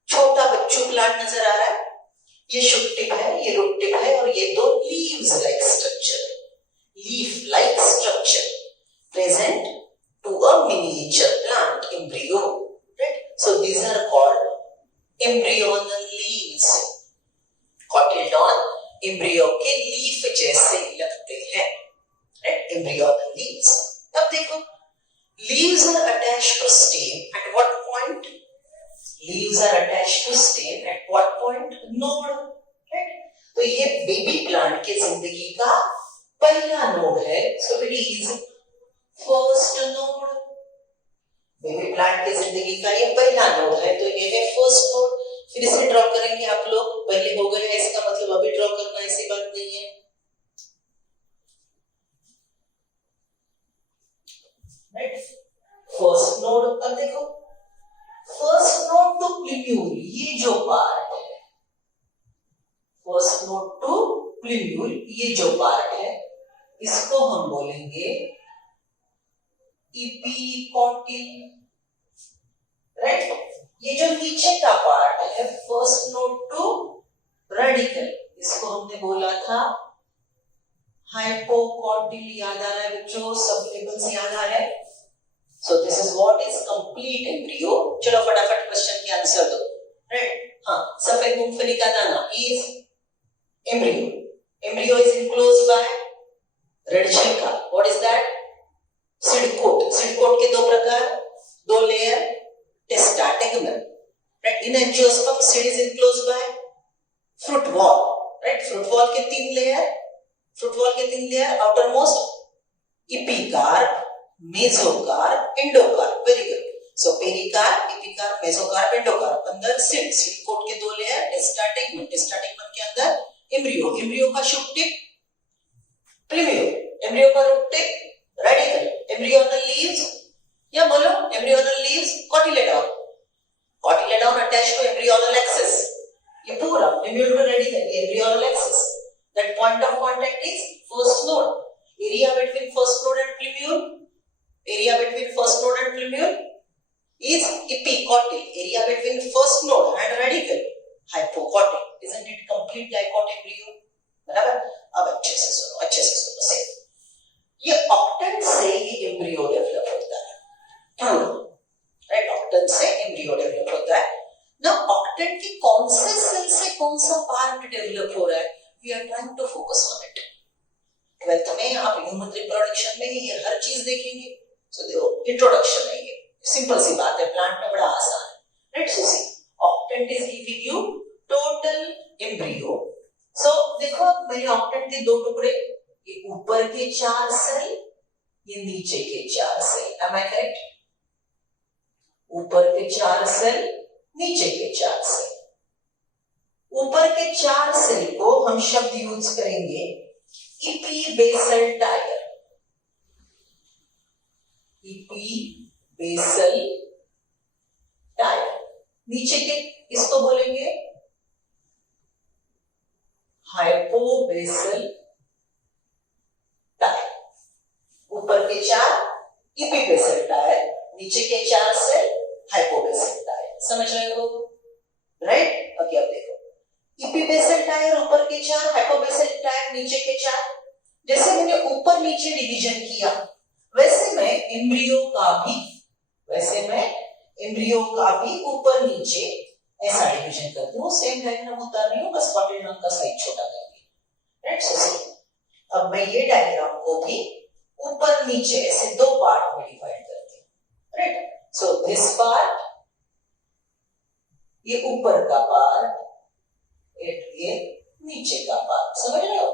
छोटा बच्चू प्लांट नजर आ रहा है. ये शूट टिप है, ये रूट टिप है, और ये दो leaves like structure, leaf like structure present to a miniature plant embryo. Right? So these are called embryonal leaves. Cotyledon embryo के लीफ जैसे लगते हैं. Right? Embryonal leaves. अब देखो leaves are attached to stem at what point? Leaves are attached to stem at what point? Node. Right? तो ये baby plant के जिंदगी का पहला नोड है. So it is first node. Baby plant की जिंदगी का ये पहला नोड है, तो ये है फर्स्ट नोड. फिर इसे ड्रॉ करेंगे आप लोग. पहले हो गया है, इसका मतलब अभी ड्रॉ करना ऐसी बात नहीं है. Right, first node. अब देखो फर्स्ट नोड टू प्लीम्यूल, ये जो पार्ट है, फर्स्ट नोड टू प्लीम्यूल, ये जो पार्ट है, इसको हम बोलेंगे इपीकॉटिल. राइट, ये जो नीचे का पार्ट है फर्स्ट नोड टू रेडिकल, इसको हमने बोला था हाइपोकॉटिल. याद आ रहा है बच्चों? सब लेबल्स याद आ रहे हैं. So this is what is complete embryo. चलो फटाफट क्वेश्चन के आंसर दो. राइट, हाँ, सफेद मूंगफली का दाना is embryo. Embryo is enclosed by red छिलका. What is that? Seed coat. Seed coat के दो प्रकार, दो layer, testategmal. Right, in angiosperm seed is enclosed by fruit wall. Right, fruit wall के तीन लेयर, fruit wall के तीन layer, outermost epicarp, mesocarp, endocarp. Very good. So pericarp, epicarp, mesocarp, endocarp. अंदर seed, seed coat के दो layer, testa tegmen, testa tegmen के अंदर embryo, embryo का शूट टिप प्लीम्यूल, एम्ब्रियो का root tip radicle, embryonal leaves, या बोलो embryonal leaves cotyledon, cotyledon attached to embryonal axis. ये पूरा embryo to radicle, embryonal axis. That point of contact is first node. Area between first node and plumule, area between first node and plumule is epicotyl. Area between first node and radical, hypocotyl. Isn't it complete dicot embryo? बराबर. अब अच्छे से सुनो, अच्छे से सुनो. से ये ऑक्टेंट से ये एम्ब्रियो डेवलप होता है. राइट, ऑक्टेंट से एम्ब्रियो डेवलप होता है. ना ऑक्टेंट की कौन से सेल से कौन सा पार्ट डेवलप हो रहा है, we are trying to focus on it. 12th में आप ह्यूमन रिप्रोडक्शन में ये हर चीज देखेंगे. सो देखो इंट्रोडक्शन है, ये सिंपल सी बात है, प्लांट में बड़ा आसान है. Right, so see octant is giving you total embryo. So देखो मेरे ऑक्टेंट के दो टुकड़े, ये ऊपर के 4 सेल, ये नीचे के 4 सेल, एम आई करेक्ट? ऊपर के 4 सेल, नीचे के 4 सेल। ऊपर के 4 सेल को हम शब्द यूज करेंगे इपीबेसल टायर। इपीबेसल टायर। नीचे के इसको बोलेंगे हाइपोबेसल टायर। ऊपर के 4 इपीबेसल टायर, नीचे के 4 सेल हाइपोबेसल टायर। समझ रहे हो? राइट? ओके, अब देखो इपीबेसल टायर ऊपर के 4, हाइपोबेसल टायर नीचे के 4। जैसे मैंने ऊपर नीचे डिवीजन किया वैसे मैं एम्ब्रियो का भी ऊपर नीचे ऐसा डिवीजन करती हूँ। सेम डायग्राम उतार रही हूँ, बस डॉटेड रंग का साइज छोटा कर दिया। राइट? सो अब मैं ये डायग्राम को भी ऊपर नीचे ऐसे 2 पार्ट में डिवाइड करती हूँ। राइट? सो दिस पार्ट, ये ऊपर का पार्ट, ये नीचे का पार्ट। समझ रहे हो?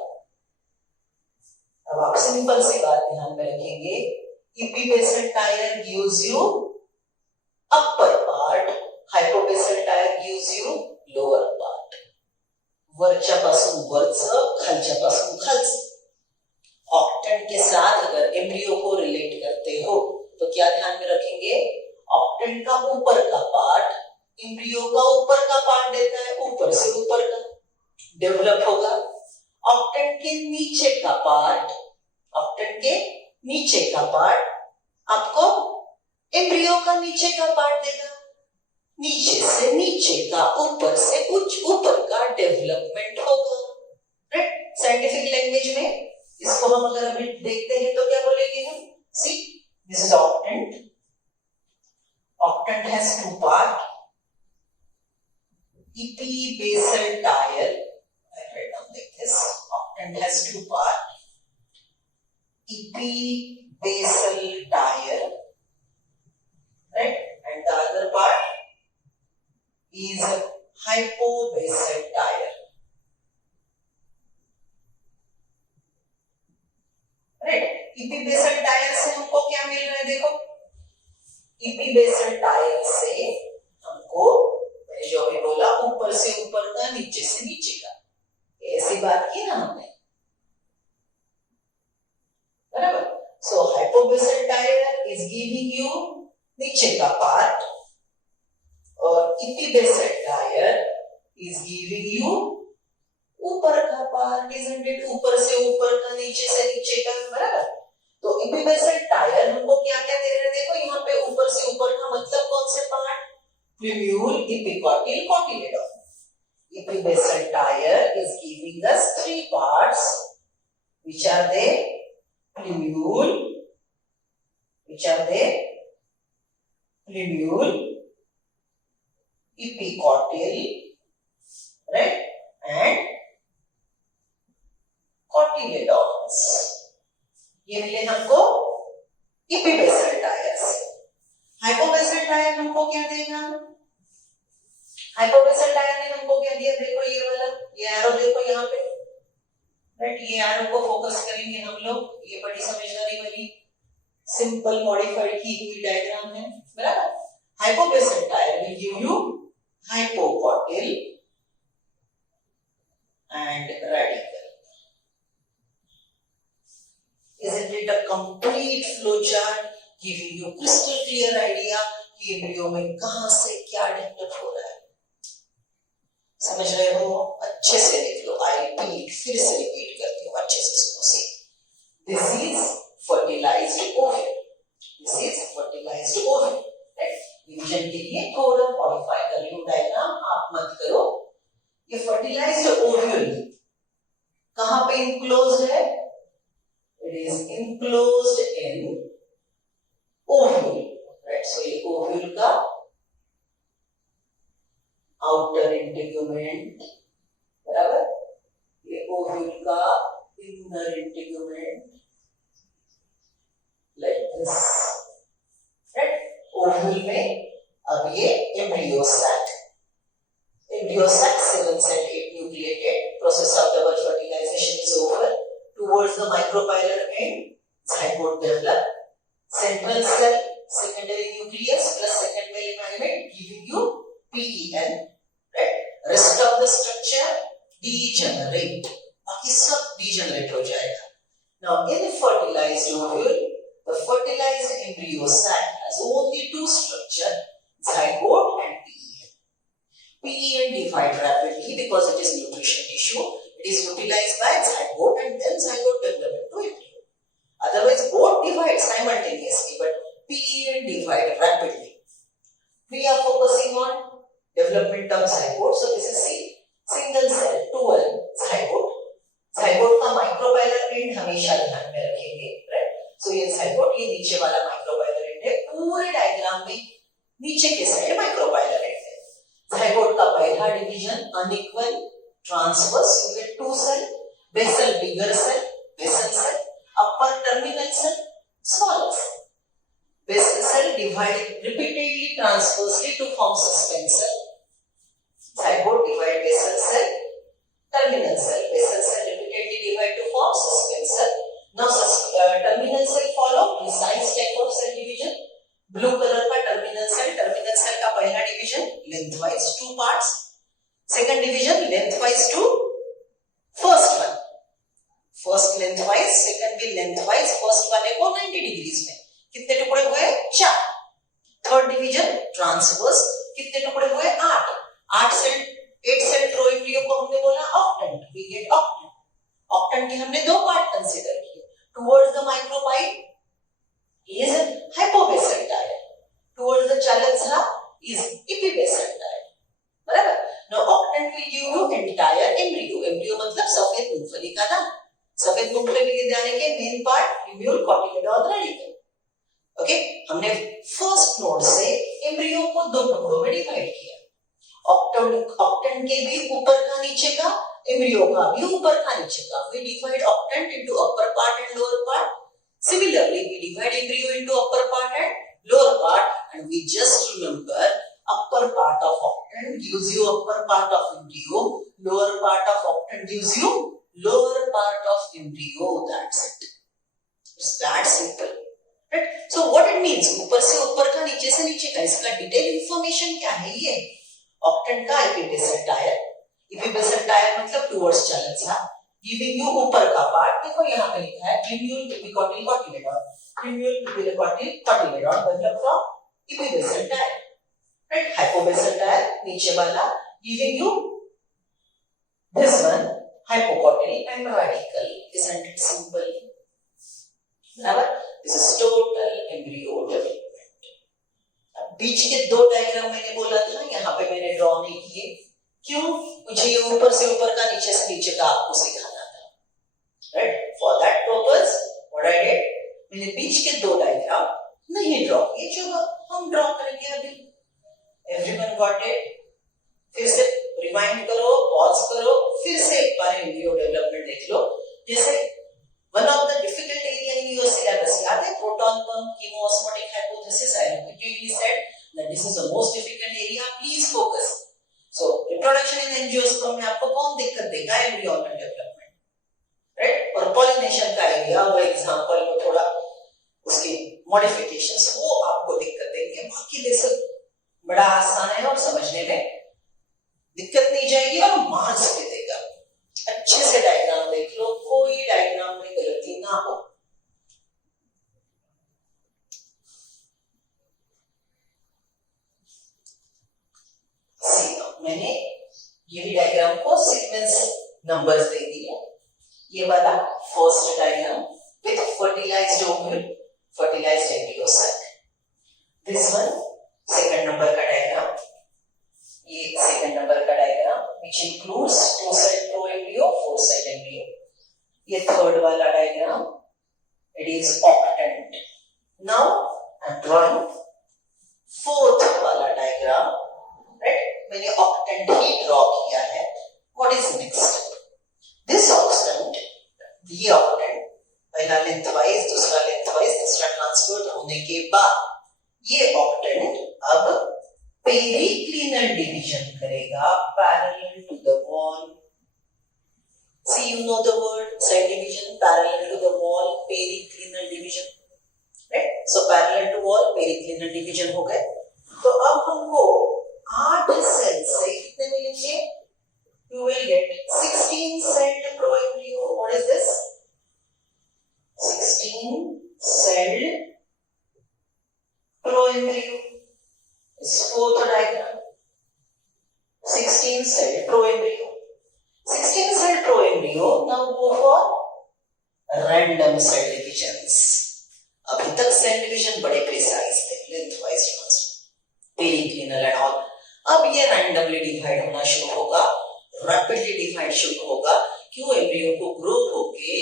अब आप सिंपल सी बात ध्यान में रखेंगे, epibasal tier gives you upper part, hypobasal tier gives you lower part. वरच्या पासून वरचं, खालच्या पासून खालचं। ऑक्टेट के साथ अगर एम्ब्रियो को रिलेट करते हो तो क्या ध्यान में रखेंगे? ऑक्टेट का ऊपर का पार्ट एम्ब्रियो का ऊपर का पार्ट देता है, ऊपर से ऊपर का डेवलप होगा। ऑक्टेट के नीचे का पार्ट, आपको एम्ब्रियो का नीचे का पार्ट देगा। नीचे से नीचे का, ऊपर से ऊपर का डेवलपमेंट होगा। राइट? साइंटिफिक लैंग्वेज में इसको हम अगर अभी देखते हैं तो क्या बोलेंगे हम? See, this is octet. Octet has 2 part, epibasal tire. I write down like this. Octant has 2 parts. Epibasal tire, right? And the other part is hypobasal tire. Right? Epibasal tire से हमको क्या मिल रहा है? देखो, epibasal tire से हमको जो भी बोला ऊपर से ऊपर का, नीचे से नीचे का, ऐसी बात की ना हमने, बराबर? So hypobasal tier is giving you नीचे का पार्ट और epibasal tier is giving you ऊपर का पार्ट, इजंट इट? ऊपर से ऊपर का, नीचे से नीचे का, बराबर? तो इपीबेसल टायर हमको क्या क्या दे रहे हैं? देखो यहाँ पे ऊपर से ऊपर का मतलब कौन से part? Plumule, epicotyl, cotyledon. Epibasal tire is giving us 3 parts. Which are they? Plumule. Which are they? Plumule, epicotyl, right? And cotyledons. ये मिले हमको epibasal टायर से। हाइपोबेसल टायर हमको क्या देगा? हाइपोबेसल टायर ने हमको क्या दिया? देखो ये वाला, ये एरो देखो यहाँ पे, राइट? ये एरो को फोकस करेंगे हम लोग। ये बड़ी समझदारी वाली सिंपल मॉडिफाइड की हुई डायग्राम है, बराबर? Hypobasal tier will give you hypocotyl and radicle. Isn't it a complete flow chart giving you crystal clear idea कि एम्ब्रियो में कहां से क्या डेवलप हो रहा है? समझ रहे हो? अच्छे से देख लो। आई रिपीट, फिर से रिपीट करती हूँ, अच्छे से सुनो। See, this is fertilised ovule. This is fertilised ovule. Division के लिए थोड़ा मॉडिफाई कर रही हूँ डायग्राम, आप मत करो। ये फर्टिलाइज्ड ओव्यूल कहां पे इनक्लोज्ड है? It is enclosed in ovule, right? So ये ovule का outer integument, बराबर? ये ovule का inner integument, like this, right? ovule में अब ये embryo sac 7 cell 8 nucleated, process of double fertilization is over. Towards towards the micropylar end, zygote develop. Central cell, secondary nucleus plus second element giving you PEN. Right? Rest of the structure degenerate. बाकी सब degenerate हो जाएगा. Now in fertilized ovule, the fertilized embryo sac has only two structures, zygote and PEN. PEN divide rapidly because it is nutrition tissue. It is utilized by zygote and then zygote develop into embryo. Otherwise, both divide simultaneously, but PEN divide rapidly. We are focusing on development of zygote. So this is single cell 2L zygote. zygote का micropylar end हमेशा ध्यान में रखेंगे, right? So ये zygote ये नीचे वाला micropylar end है. पूरे डायग्राम में नीचे के साइड micropylar end है. zygote का पहला division unequal transverse, you get two cell, basal bigger cell, basal cell, upper terminal cell, smaller cell. Basal cell divided repeatedly transversely to form suspension cell. Zygote divide basal cell, terminal cell. Basal cell repeatedly divide to form suspension cell. Now terminal cell follow precise type of cell division. Blue color का terminal cell का पहला division lengthwise two parts. Second division lengthwise to first one. First lengthwise, second भी lengthwise. First वाले को 90 degrees में कितने टुकड़े हुए? 4. Third division transverse कितने टुकड़े हुए? 8. 8 सेल 8 सेल रो एम्ब्रियो को हमने बोला octant. We get octant. Octant के हमने दो पार्ट कंसीडर किए. Towards the micropyle is hypobasal diet. Towards the chalansa is epibasal diet. बराबर? Now octant will give you entire embryo. Embryo मतलब सफेद मूंगफली का दाना. सफेद मूंगफली के दाने के main part tubule, cotyledon, radicle. Okay, हमने फर्स्ट नोड से एम्ब्रियो को दो टुकड़ों में डिवाइड किया. ऑक्टेंट के भी ऊपर का नीचे का, एम्ब्रियो का भी ऊपर का नीचे का. We divide octant into upper part and lower part. Similarly, we divide embryo into upper part and lower part, and we just remember upper part of octant gives you upper part of embryo, lower part of octant gives you lower part of embryo. That's it. It's that simple. Right? So what it means? ऊपर से ऊपर का, नीचे से नीचे का, इसका detail information क्या है? ये ऑक्टेंट का एपिबेसल टायर. एपिबेसल टायर मतलब टुवर्ड्स चालंसा, गिविंग यू ऊपर का पार्ट. देखो यहाँ पे लिखा है plumule, epicotyl, cotyledon. Plumule, epicotyl, cotyledon develop from epibasal tier. Right? Hypobasal tier नीचे वाला giving you this one hypocotyl and radical. Isn't it simple? Now, this is total embryo development. अब बीच के दो डायग्राम मैंने बोला था, यहाँ पे मैंने ड्रॉ नहीं किए. क्यों? मुझे ये ऊपर से ऊपर का, नीचे से नीचे का आपको सिखाना था. Right? For that purpose, what I did, मैंने बीच के दो डायग्राम नहीं ड्रॉ किए, जो हम ड्रॉ करेंगे अभी. Everyone got it? फिर से रिमाइंड करो, पॉज करो, फिर से एक बार एम्ब्रियो डेवलपमेंट देख लो. जैसे one of the difficult area in your syllabus याद है, proton pump, कीमोऑस्मोटिक hypothesis. I repeatedly said that this is the most difficult area. Please focus. So reproduction in angiosperm में आपको कौन दिक्कत देगा? Embryonal development. राइट? और पॉलिनेशन का area, वो एग्जांपल में थोड़ा उसकी मॉडिफिकेशंस, वो आपको दिक्कत देंगे. बाकी लेसन बड़ा आसान है और समझने में दिक्कत नहीं जाएगी और मार्क्स भी देगा. अच्छे से डायग्राम देख लो, कोई डायग्राम में गलती ना हो. मैंने ये भी डायग्राम को सीक्वेंस नंबर्स दे दिए. ये वाला first diagram with fertilized ovule, fertilized embryo sac. This one second number का डायग्राम. ये सेकंड नंबर का diagram which includes 2 cell pro-embryo, 4 cell embryo. ये थर्ड वाला diagram, it is octant. Now I'm drawing fourth वाला diagram. Right? मैंने octant ही draw किया है. What is next? This octant, ये octant पहला लेंथवाइज, दूसरा लेंथवाइज, तीसरा ट्रांसफर होने के बाद ये octant अब पेरिक्लिनल डिवीजन करेगा parallel to the wall. See Lastly, you know the word cell division, parallel to the wall, periclinal division, right? So parallel to wall, periclinal division हो गए. तो अब हमको 8 सेल से कितने मिलेंगे? You will get 16-celled proembryo. What is this? 16-celled proembryo. This fourth diagram. 16-celled proembryo. 16-celled proembryo. Now go for random cell divisions. अभी तक cell division बड़े precise थे, lengthwise periclinal and all. अब ये randomly divide होना शुरू होगा, rapidly divide शुरू होगा, क्यों embryo को grow होके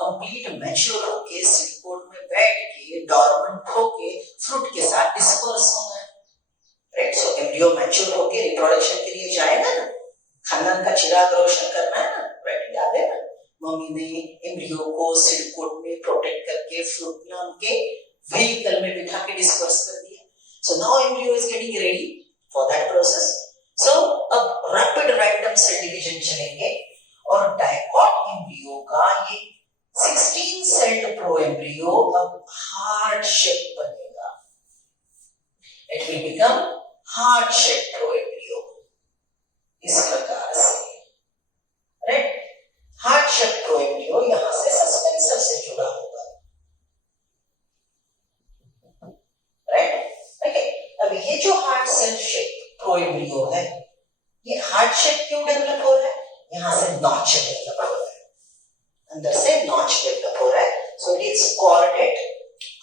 complete mature होके seed pod में बैठ के dormant होके fruit के साथ disperse होना है, right? So embryo mature होके reproduction के लिए जाएगा ना, खानदान का चिराग रोशन करना है ना, right? याद है ना, मम्मी ने embryo को seed pod में protect करके fruit नाम के vehicle में बिठा के disperse कर दिया. So now embryo is getting ready for that process. So अब rapid random cell division चलेंगे और dicot embryo का ये 16-celled proembryo अब heart shape बनेगा. It will become heart shaped proembryo. इस प्रकार से, right? Heart shaped proembryo यहाँ से suspensor से जुड़ा होगा, right? Okay. अब ये जो heart cell shaped proembryo है, ये heart shape क्यों डेवलप हो रहा है? यहाँ से notch डेवलप हो रहा है, अंदर से notch डेवलप हो रहा है. So it is corded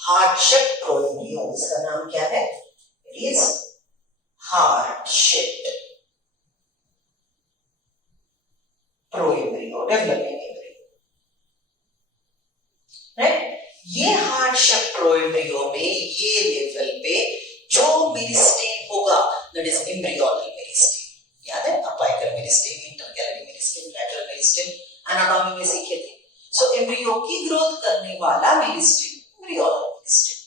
heart shaped proembryo. इसका नाम क्या है? It is heart shaped proembryo, developing embryo, right? ये heart shaped proembryo में ये लेवल पे जो मेरिस्टेम होगा, that is embryonal मेरिस्टेम. याद है? Apical meristem, intercalary meristem, lateral meristem, anatomy में सीखे थे. So embryo की ग्रोथ करने वाला meristem, embryonal meristem.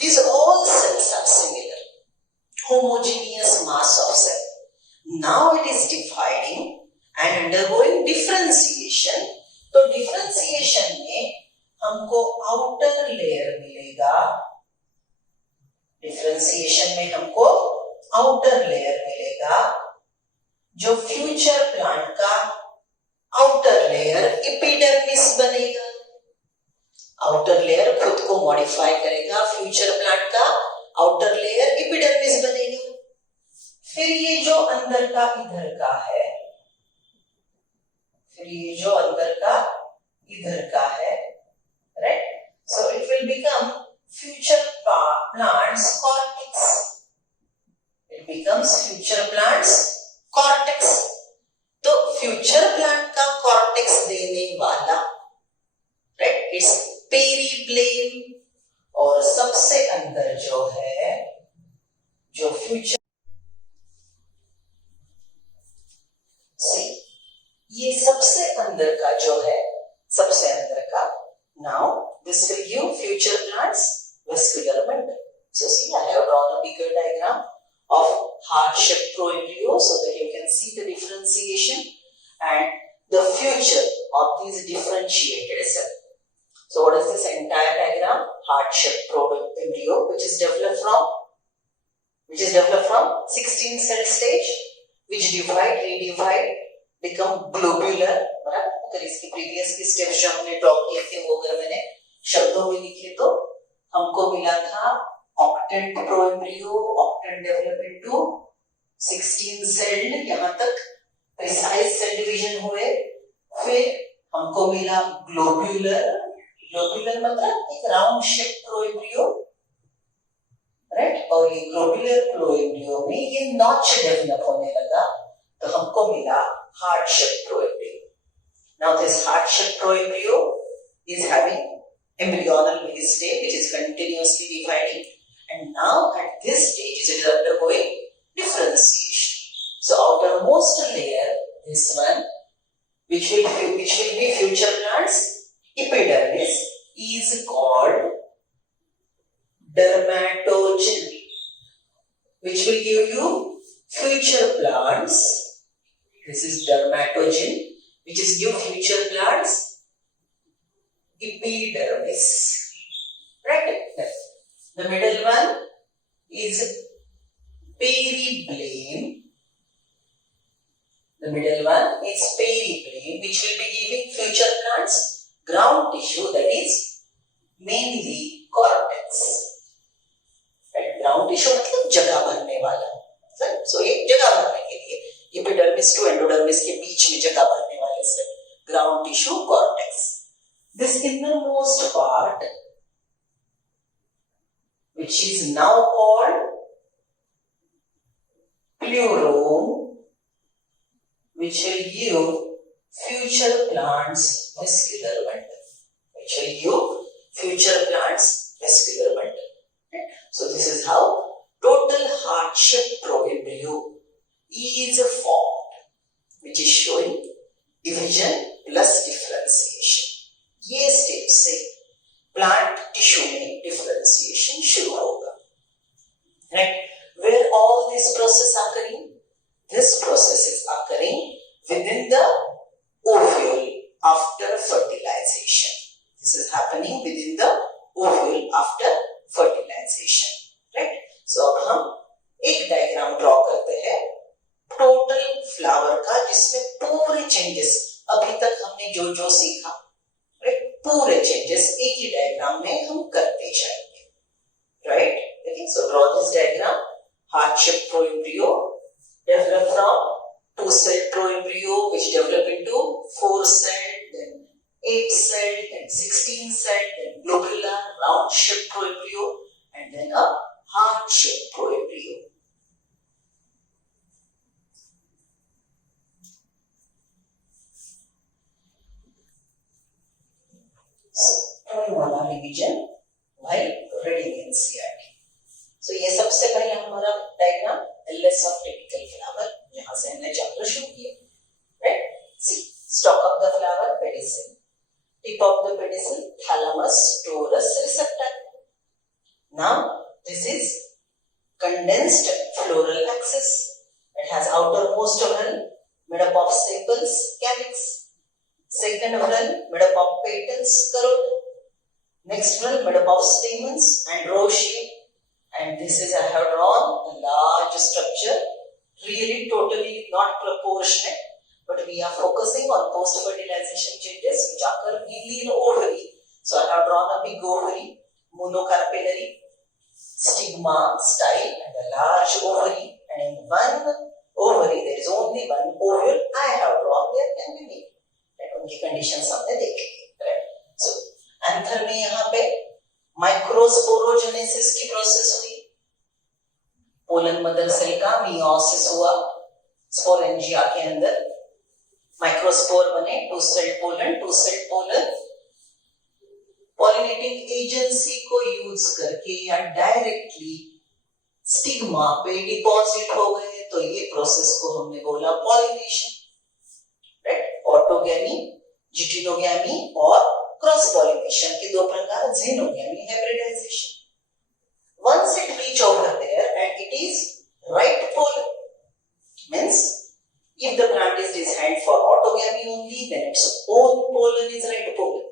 These all cells are similar, homogeneous mass of cell. Now it is dividing and undergoing differentiation. तो differentiation में हमको outer layer मिलेगा. डिफरेंशिएशन में हमको आउटर लेयर मिलेगा, जो फ्यूचर प्लांट का आउटर लेयर एपिडर्मिस बनेगा. आउटर लेयर खुद को मॉडिफाई करेगा, फ्यूचर प्लांट का आउटर लेयर एपिडर्मिस बनेगा. फिर ये जो अंदर का इधर का है, फिर ये जो अंदर का इधर का है, right? So it will become future plants cortex. It becomes future plants cortex. तो future plant का cortex देने वाला, right? It's periblem. और सबसे अंदर जो है, जो future, see, ये सबसे अंदर का जो है, सबसे अंदर का. Now this will give future plants vascular bundle. So see, I have drawn a bigger diagram of heart-shaped proembryo so that you can see the differentiation and the future of these differentiated cells. So what is this entire diagram? Heart-shaped proembryo, which is developed from 16-cell stage, which divide, redivide, become globular. बराबर? अगर इसकी previous की steps जो हमने draw किए थे वो अगर मैंने शब्दों में लिखे तो हमको मिला था octet proembryo, octet develop into 16 celled, यहां तक प्रिसाइज सेल डिवीजन हुए. फिर हमको मिला ग्लोब्यूलर, ग्लोब्यूलर मतलब एक राउंड शेप प्रोएम्ब्रियो, राइट? और ये ग्लोब्यूलर प्रोएम्ब्रियो में ये नॉच डेवलप होने लगा, तो हमको मिला heart shape proembryo. Now this heart shaped proembryo is having embryonal meristem which is continuously dividing, and now at this stage it is undergoing differentiation. So outermost layer, this one, which will be future plants epidermis, is called dermatogen, which will give you future plants. This is dermatogen, which is give future plants epidermis, right? The middle one is peribleme. The middle one is peribleme, which will be giving future plants ground tissue, that is mainly cortex. Right? Ground tissue मतलब जगह भरने वाला. So ये जगह भरने के लिए epidermis to endodermis के बीच में जगह भरने वाले से ground tissue cortex. This innermost part, which is now called pleurome, which will give future plants vascular bundle. Which will give future plants vascular bundle. Right? So this is how total heart-shaped proembryo is formed, which is showing division plus differentiation. ये step से plant tissue में differentiation शुरू होगा. Right? Where all this process occurring? This process is occurring within the ovule after fertilization. This is happening within the ovule after fertilization. Right? So अब हम एक diagram draw करते हैं total flower का, जिसमें पूरे चेंजेस अभी तक हमने जो जो सीखा, पूरे चेंजेस एक ही डायग्राम में हम करते जाएंगे. राइट? देखिए, so draw this diagram. Heart shape proembryo develop from 2-celled proembryo, which develop into 4-celled, then 8-celled, then 16-celled, then globular round shaped proembryo, and then a heart shaped proembryo. वाला revision while reading NCERT. So ये सबसे पहले हमारा diagram LS of typical flower, यहाँ से हमने chapter शुरू किया. Right? See, stalk of the flower, pedicel. Tip of the pedicel, thalamus, torus, receptacle. Now this is condensed floral axis. It has outermost whorl made up of sepals, calyx. Second whorl made up of petals, corolla. Next one made up of stamens and rose shape. And this is, I have drawn a large structure, really totally not proportionate, but we are focusing on post-fertilization changes which occur mainly in ovary. So I have drawn a big ovary, monocarpellary, stigma style, and a large ovary. And in one ovary, there is only one ovule. I have drawn there and we make. Right? उनकी conditions हमने देखेंगे. Right? So anther में यहाँ पे microsporogenesis की process हुई. Pollen mother cell का meiosis हुआ. स्पोरेंजिया के अंदर माइक्रोस्पोर बने. 2-celled pollen. पॉलिनेटिंग एजेंसी को यूज करके या डायरेक्टली स्टिग्मा पे डिपॉजिट हो गए, तो ये प्रोसेस को हमने बोला पॉलिनेशन. राइट? ऑटोगैमी, जिटिनोगैमी और क्रॉस पॉलिनेशन के दो प्रकार, xenogamy, hybridization. Once it reach over there and it is right pollen, means if the plant is designed for autogamy only, then its own pollen is right pollen.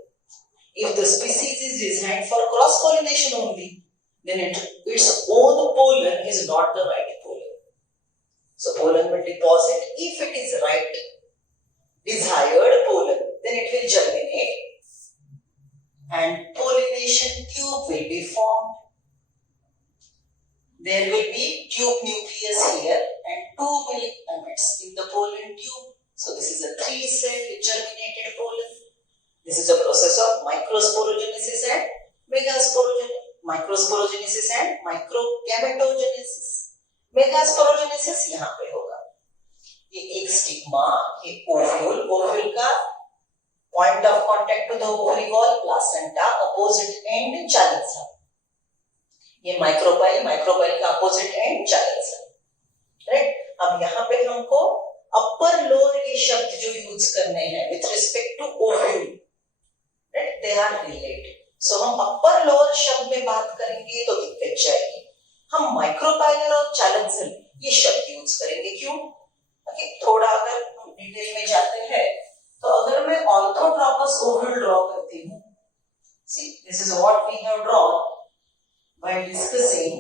If the species is designed for cross pollination only, then its own pollen is not the right pollen. So pollen will deposit. If it is right desired pollen, then it will germinate. And pollination tube will be formed. There will be tube nucleus here and 2 milk gametes in the pollen tube. So this is a 3-celled germinated pollen. This is a process of microsporogenesis and megasporogenesis. Microsporogenesis and microgametogenesis. Megasporogenesis यहाँ पे होगा. ये एक stigma, ये ovule का point of contact to the ovary wall, placenta, opposite end chalica. ये micropyle का opposite end chalica. Right? अब यहाँ पे हमको अपर लोअर के शब्द जो यूज करने हैं with respect to ovule, right? They are related. So हम अपर लोअर शब्द में बात करेंगे तो दिक्कत जाएगी. हम माइक्रोपाइलर और चैलेंजल ये शब्द यूज करेंगे. क्यों? थोड़ा अगर डिटेल में जाते हैं तो अगर मैं ऑर्थोट्रोपस ओव्यूल ड्रॉ करती हूँ, see this is what we have drawn by discussing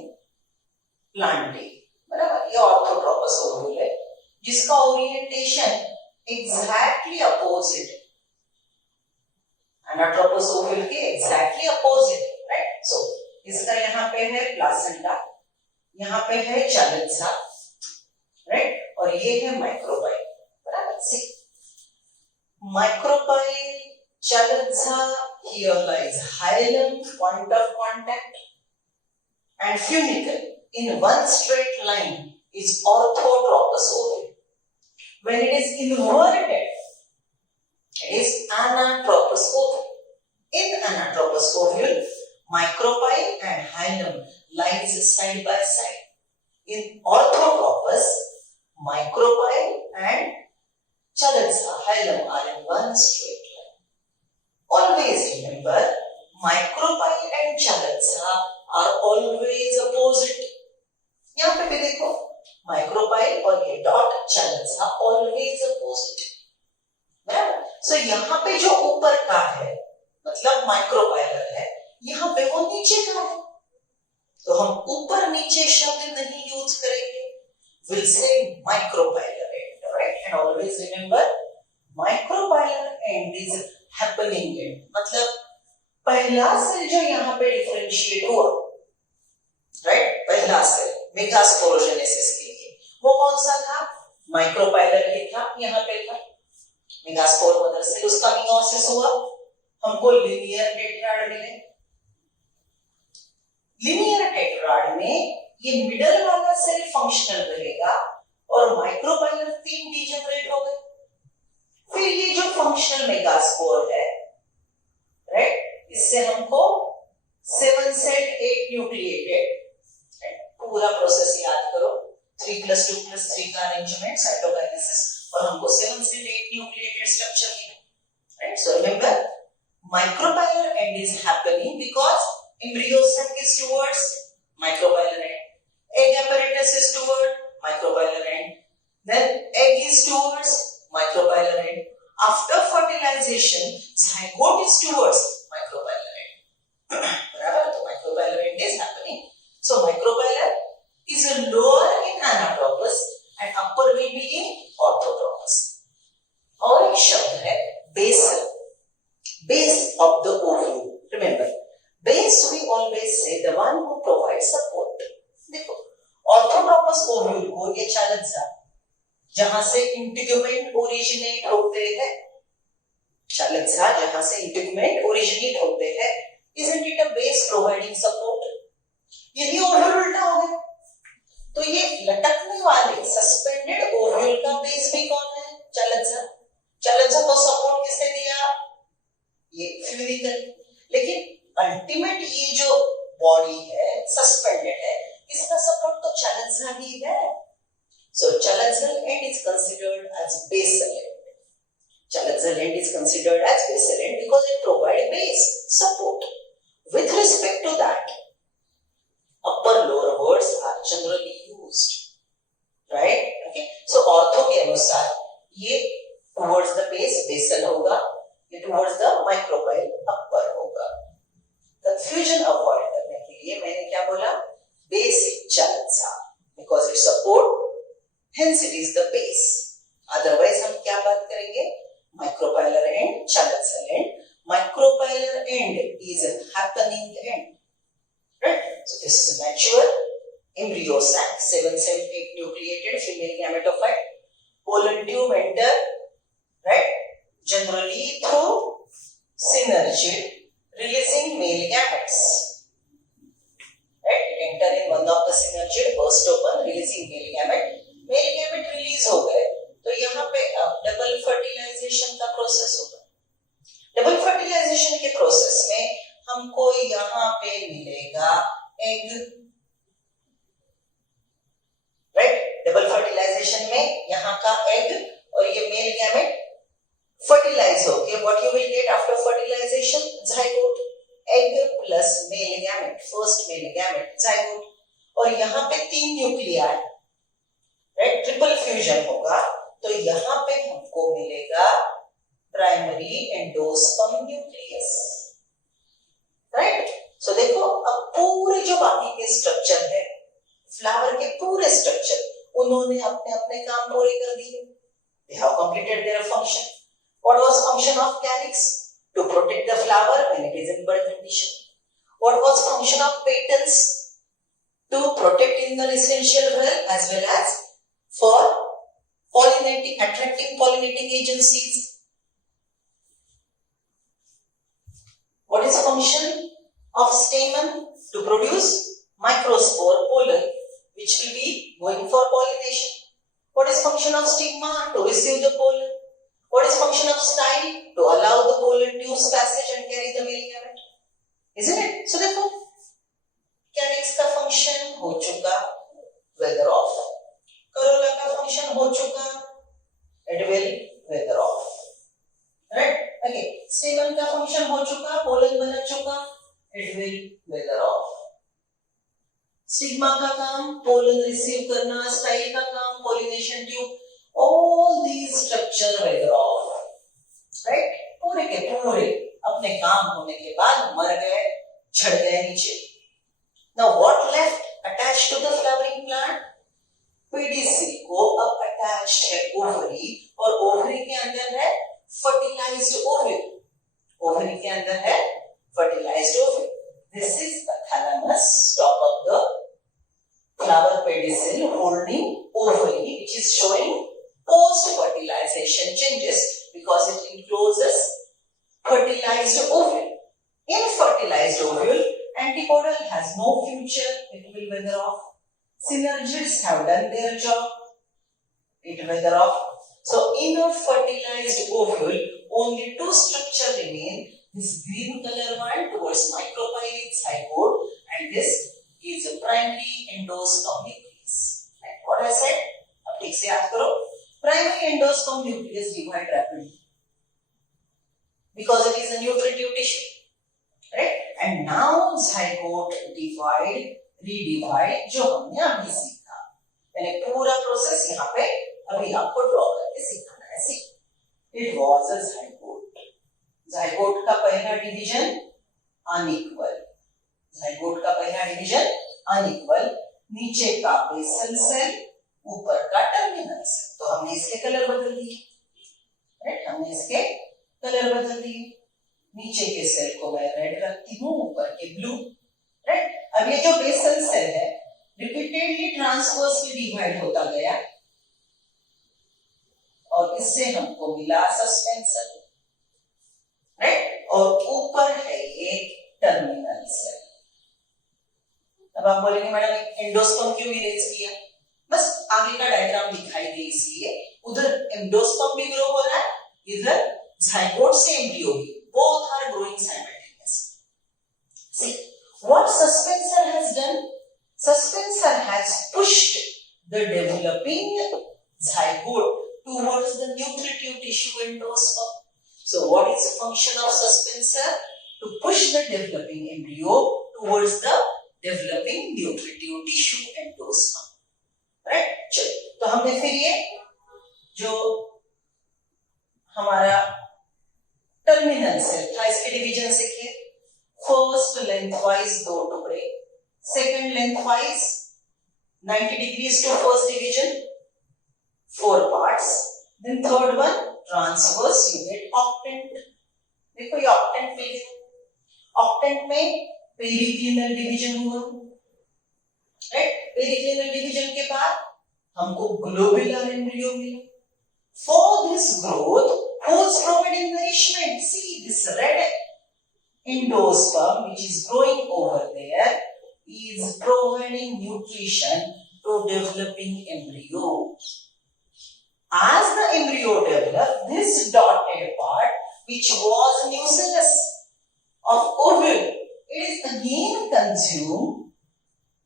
plantae, बराबर। ये ऑर्थोट्रोपस ओव्यूल है जिसका ओरिएंटेशन एग्जैक्टली अपोजिट है, एनाट्रोपस ओव्यूल के एग्जैक्टली अपोजिट, राइट। सो इसका यहाँ पे है प्लासेंटा, यहाँ पे है चालित्सा, राइट, और ये है माइक्रोपाइल, बराबर। सी micropyle, चालित्सा, here lies hilum, point of contact, and funicle in one straight line is orthotropous ovule. When it is inverted, it is anatropous ovule. In anatropous ovule, micropyle and hilum lies side by side. In orthotropous, micropyle and chalitza, hilum are in one straight line. Always remember, micropyle and chalitza are always opposite. यहाँ पे भी देखो, micropyle और ये dot chalitza always opposite, बराबर। सो यहाँ पे जो ऊपर का है मतलब माइक्रोपाइलर है, यहाँ पे वो नीचे का है, तो हम ऊपर नीचे शब्द नहीं यूज करेंगे, we'll say micropylar end, right? And always remember, micropylar end is happening end, मतलब पहला सेल जो यहाँ पे डिफरेंशिएट हुआ, राइट, पहला सेल मेगास्पोरोजेनेसिस के लिए वो कौन सा था? माइक्रोपाइलर ही था, यहाँ पे था मेगास्पोर मदर सेल, उसका मियोसिस हुआ, हमको लिनियर टेट्राड मिले। लिनियर टेट्राड में ये मिडल वाला सेल फंक्शनल रहेगा और माइक्रोपाइलर 3 डीजेनरेट हो गए। फिर ये जो फंक्शनल मेगास्पोर है, राइट, इससे हमको 7 सेट 8 न्यूक्लिएटेड, पूरा प्रोसेस याद करो, 3+2+3 का अरेंजमेंट साइटोकाइनेसिस, और हमको 7 सेट 8 न्यूक्लिएटेड स्ट्रक्चर मिला, right. So remember, micropylar end is happening because embryo sac is towards micropylar end, egg apparatus is toward micropylar end, then egg is towards micropylar end, after fertilization zygote is towards micropylar end, बराबर। तो micropylar end is happening, so micropylar is a lower in anatropous and upper will be in orthotropous। और एक शब्द है basal, base of the ovule। Remember, base we always say the one who provides support। देखो, orthotropous ovule को ये चालित्सा जहां से integument originate होते हैं, चालित्सा जहां से इंटीग्यूमेंट ओरिजिनेट होते हैं, isn't it a base providing support? यही ओव्यूल उल्टा हो गया, तो ये लटकने वाले सस्पेंडेड ओव्यूल का बेस भी कौन है? चालित्सा। चालित्सा को सपोर्ट किसने दिया? ये फ्यूनिकल। लेकिन अल्टीमेट ये जो बॉडी है सस्पेंडेड है, इसका सपोर्ट तो चालित्सा ही है। So chalazal end is considered as basal end. Chalitzal end is considered as basal end because it provides base support. With respect to that, upper lower words are generally used, right? Okay. So ortho के अनुसार ये towards the base basal होगा, ये towards the micropyle upper होगा। Confusion avoid करने के लिए मैंने क्या बोला? Basic chalitza because it support, hence it is the base. Otherwise हम क्या बात करेंगे? Micropylar end, chalitzal end. Micropylar end is a happening end, right? So this is a mature embryo sac, 7 cell 8 nucleated female gametophyte. Pollen tube enter, right? Generally through synergid, releasing male gametes, right? It enter in one of the synergid, burst open, releasing male gamete. Male gamete release हो गए, तो यहाँ पे double fertilisation का process होगा। Double fertilisation के process में हमको यहाँ पे मिलेगा एग, राइट। डबल फर्टिलाइजेशन में यहाँ का एग और ये मेल गैमेट फर्टिलाइज होके what you will get after fertilization? Zygote. Egg plus male gamete, first male gamete, zygote. और यहाँ पे 3 न्यूक्लियाई, राइट, ट्रिपल फ्यूजन होगा, तो यहाँ पे हमको मिलेगा प्राइमरी एंडोस्पर्म न्यूक्लियस, राइट। सो देखो अब पूरे जो बाकी के स्ट्रक्चर है, फ्लावर के पूरे स्ट्रक्चर, उन्होंने अपने अपने काम पूरे कर दिए। They have completed their function. What was function of calyx? To protect the flower when it is in bud condition. What was function of petals? To protect in the residential well as well as for pollinating, attracting pollinating agencies. What is function of stamen? To produce microspore pollen which will be going for pollination. What is function of stigma? To receive the pollen. What is function of style? To allow the pollen tubes passage and carry the male gamete. Isn't it? So देखो calyx का function हो चुका, weather off. Corolla का function हो चुका, it will weather off. Right? Okay. Stamen का function हो चुका, pollen बन चुका, it will weather off. Stigma का काम पोलन रिसीव करना, स्टाइल का काम pollination tube, all these structure weather off, right. पूरे के पूरे अपने काम होने के बाद मर गए, झड़ गए नीचे। Now what left attached to the flowering plant? PDC को अब अटैच्ड है ओवरी, और ओवरी के अंदर है फर्टिलाइज्ड ओव्यूल। ओवरी के अंदर है fertilized ovule. This is the thalamus, top of the flower pedicel holding ovary, which is showing post-fertilization changes because it encloses fertilized ovule. In fertilized ovule, antipodal has no future, it will wither off. Synergids have done their job, it will wither off. So in a fertilized ovule, only two structures remain. This green color one towards micropylate zygote, and this is a primary endosperm nucleus. Right? What I said? अब ठीक से याद करो. Primary endosperm nucleus divide rapidly because it is a nutritive tissue, right? And now zygote divide, redivide, जो हमने अभी सीखा. यानी पूरा प्रोसेस यहाँ पे अभी आपको ड्रॉ करके सीखना है. See, it was a zygote. zygote का पहला डिवीजन अनइक्वल, zygote का पहला डिवीजन अनइक्वल, नीचे का बेसल सेल, ऊपर का टर्मिनल सेल. तो हमने इसके कलर बदल दिए, राइट, हमने इसके कलर बदल दिए. नीचे के सेल को मैं रेड रखती हूँ, ऊपर के ब्लू, राइट. अब ये जो बेसल सेल है रिपीटेडली ट्रांसवर्सली डिवाइड होता गया और इससे हमको मिला सस्पेंसर, राइट, और ऊपर है ये टर्मिनल सेल. अब आप बोलेंगे मैडम एंडोस्पर्म क्यों इरेज किया? बस आगे का डायग्राम दिखाई दे इसलिए. उधर एंडोस्पर्म भी ग्रो हो रहा है, इधर zygote से एम्ब्रियो भी, both are growing simultaneously. See what suspensor has done? Suspensor has pushed the developing zygote towards the nutritive tissue endosperm. So what is the function of suspensor? To push the developing embryo towards the developing nutritive tissue endosperm. Right? चलो, तो हमने फिर ये जो हमारा terminal cell था इसके division सीखे. फर्स्ट लेंथवाइज दो टुकड़े, second lengthwise 90 degrees to first division, 4 parts. Then third one transverse, you get octant. देखो ये octant मिल गया. octant में पेरिक्लिनल डिवीजन हुआ, राइट. पेरिक्लिनल डिवीजन के बाद हमको ग्लोबुलर एम्ब्रियो मिला. For this growth, who's providing nourishment? See this red endosperm which is growing over there is providing nutrition to developing embryo. As the embryo develops, this dotted part which was nucellus of ovule, it is again consumed.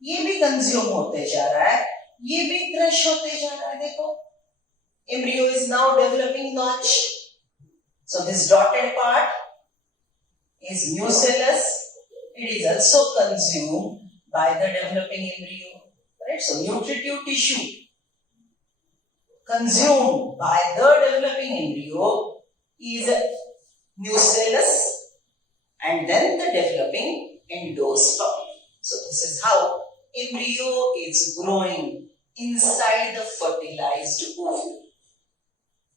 ये भी consume होते जा रहा है, ये भी crush होते जा रहा है. देखो embryo is now developing notch. So this dotted part is nucellus. It is also consumed by the developing embryo, right? So nutritive tissue consumed by the developing embryo is nucellus and then the developing endosperm. So this is how embryo is growing inside the fertilized ovule.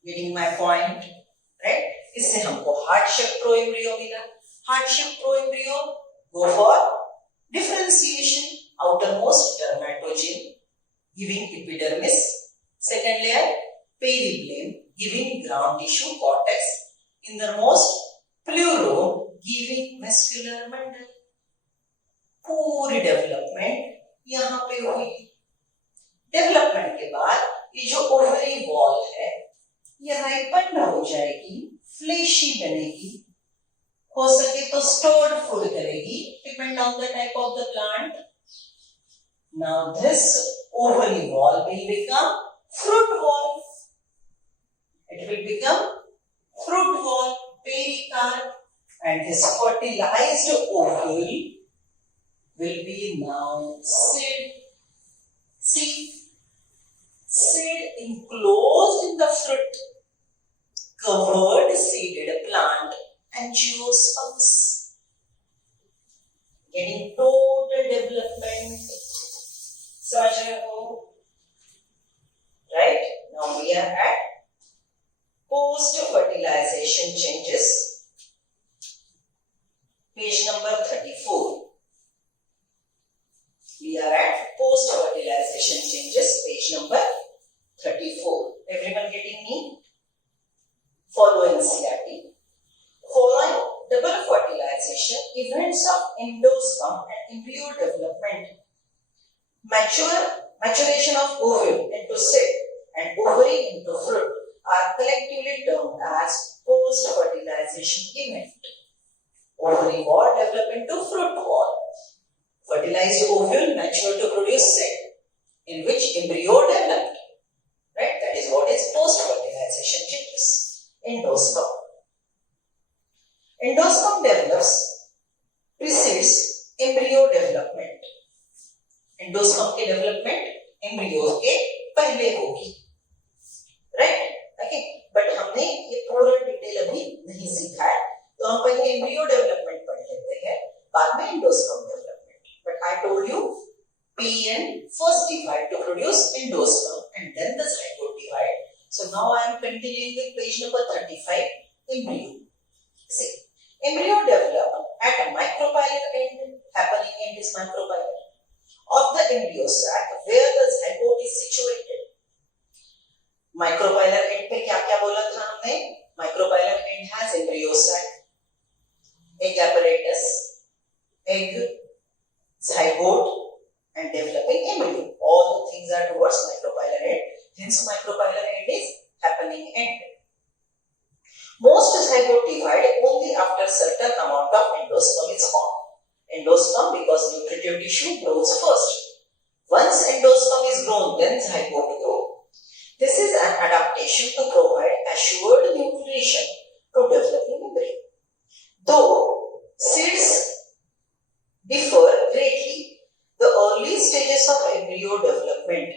Getting my point? Right? इससे हमको heart shape proembryo मिला. Heart shape proembryo go for differentiation. Outermost dermatogen giving epidermis. Second layer peribleum giving ground tissue cortex. Innermost pleuro giving muscular bundle. पूरी development यहाँ पे हुई. Development के बाद ये जो ओवरी वॉल है ये राइपन हो जाएगी, फ्लेशी बनेगी, हो सके तो स्टोर्ड फूड करेगी, depend on the type of the plant. Now this ovary wall will become fruit wall. It will become fruit wall, pericarp, and this fertilized ovule will be now seed. Seed enclosed in the fruit, covered seeded plant, angiosperms. Getting total development. समझ रहे हो? Right? Now we are at post-fertilization changes. Page number 34. We are at post-fertilization changes, page number 34. Everyone getting me? Follow NCERT. Following double fertilization, events of endosperm and embryo development, maturation of ovule into seed and ovary into fruit are collectively termed as post-fertilization event. Ovary wall develop into fruit wall. Fertilized ovule mature to produce seed, in which embryo developed. Right? That is what is post-fertilization changes. Endosperm. Endosperm develops, precedes embryo development. Endosperm के development embryo के पहले होगी. Right? Okay. But हमने ये पूरा detail अभी नहीं सीखा है, तो हम पहले embryo development पढ़ लेते हैं, बाद में endosperm development. But I told you, PN first divide to produce endosperm and then the zygote divide. So now I am continuing with page number 35, embryo. See, embryo develop at a micropylar end, happening end is micropylar, of the embryo sac where the zygote is situated. Micropylar end पे क्या-क्या बोला था हमने? Micropylar end has embryo sac, egg apparatus, egg, zygote, and developing embryo. All the things are towards micropylar end. Hence, micropylar end is happening end. Most zygote divide only after certain amount of endosperm is formed. Endosperm because nutritive tissue grows first. Once endosperm is grown, then zygote grow. This is an adaptation to provide assured nutrition to developing embryo. Though seeds differ greatly, the early stages of embryo development,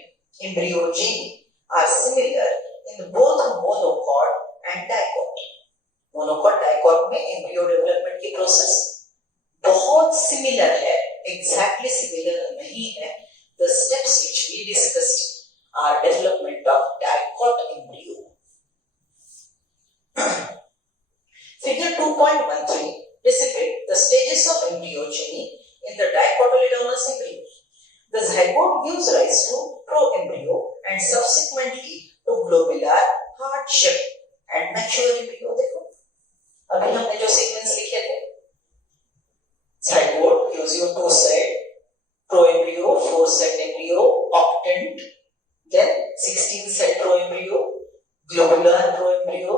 embryogeny, are similar in both monocot and dicot. Monocot dicot में embryo development की process बहुत similar है, exactly similar नहीं है. The steps which we discussed are development of dicot embryo. Figure 2.13 depict the stages of embryogeny in the dicotyledonous embryo. The zygote gives rise to proembryo and subsequently to globular, heart-shaped and mature embryo. देखो, अभी हमने जो sequence लिखे थे, zygote gives you 2 set, proembryo, 4 set embryo, octant, then 16 set proembryo, globular proembryo,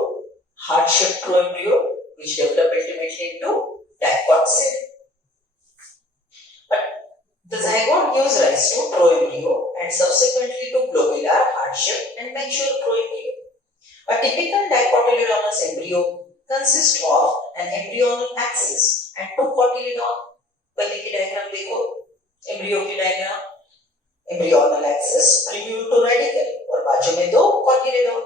heart-shaped proembryo, which develop ultimately into dicot cell. But the zygote gives rise to proembryo and subsequently to globular, heart-shaped and mature proembryo. A typical dicotyledonous embryo consists of an embryonal axis and 2 cotyledon. पहले की diagram देखो, embryo की diagram, embryonal axis preview to radical और बाजू में 2 cotyledon.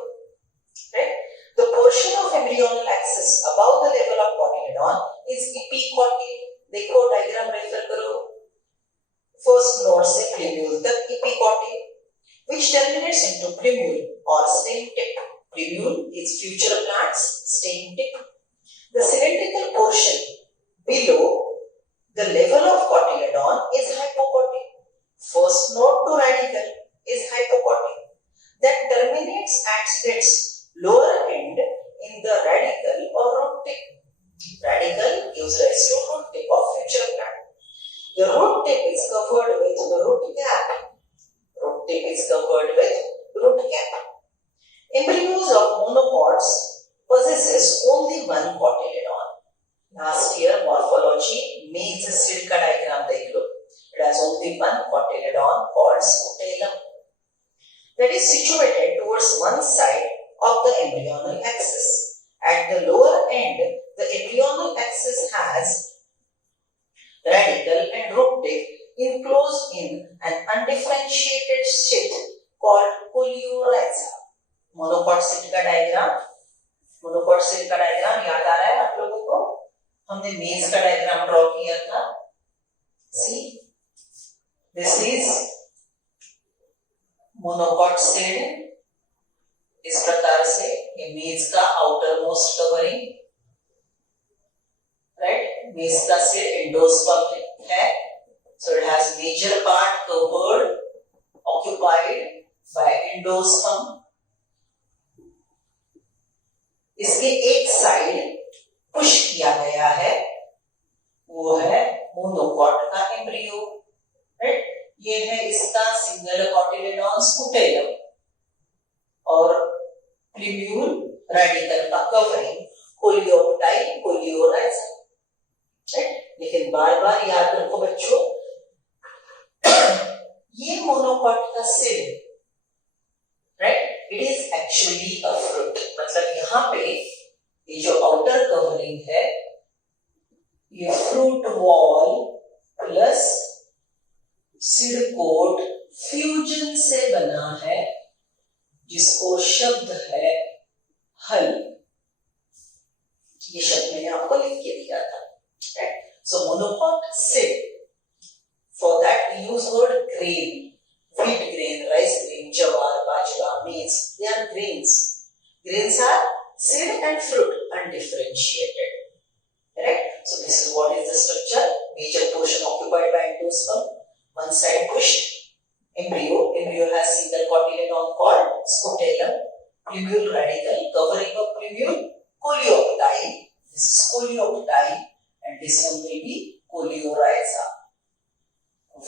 Right? The portion of embryonal axis above the level of cotyledon is epicotyl. देखो diagram refer करो. First node से plumule तक epicotyl, which terminates into plumule or stem tip. Plumule is future plant's stem tip. The cylindrical portion below the level of cotyledon is hypocotyl. First node to radicle is hypocotyl that terminates at its lower end in the radicle or root tip. Radicle gives rise to root tip of future plant. The root tip is covered with the root cap. Root tip is covered with root cap. Embryos of monocots possesses only one cotyledon. Last year morphology means seed का diagram देख लो. It has only one cotyledon called scutellum that is situated towards one side of the embryonal axis. At the lower end, the embryonal axis has radicle and root tip enclosed in an undifferentiated sheath called coleorhiza. Monocot seat का diagram याद आ रहा है आप लोगों को? हमने मेज का डायग्राम ड्रॉ किया था. See, this is monocot seed. इस प्रकार से ये मेज का आउटर मोस्ट कवरिंग, राइट? मेज का सीड एंडोस्पर्म है. So it has major part covered, occupied by endosperm. इसके एक साइड पुश किया गया है, वो है मोनोकॉट का एम्ब्रियो, राइट? ये है इसका सिंगल कॉटिलेडॉन स्कूटेलम और प्लूम्यूल रेडिकल का कवरिंग कोलियोप्टाइल कोलियोराइजा, राइट? लेकिन बार-बार याद रखो बच्चों, ये मोनोकॉट का seed, right? It is actually a fruit. मतलब यहाँ पे ये जो आउटर कवरिंग है, ये fruit wall plus seed coat fusion से बना है, जिसको शब्द है हल. ये शब्द मैंने आपको लिख के दिया था, right? So monocot seed, for that we use word grain. Wheat grain, rice grain, jawar, bajra, maize, they are grains. Grains are seed and fruit, undifferentiated. Correct? So this is what is the structure. Major portion occupied by endosperm. One side pushed. Embryo. Embryo has single cotyledon called scutellum. Plumule radical covering of plumule. Coleoptile. This is coleoptile, and this one will be coleorhiza.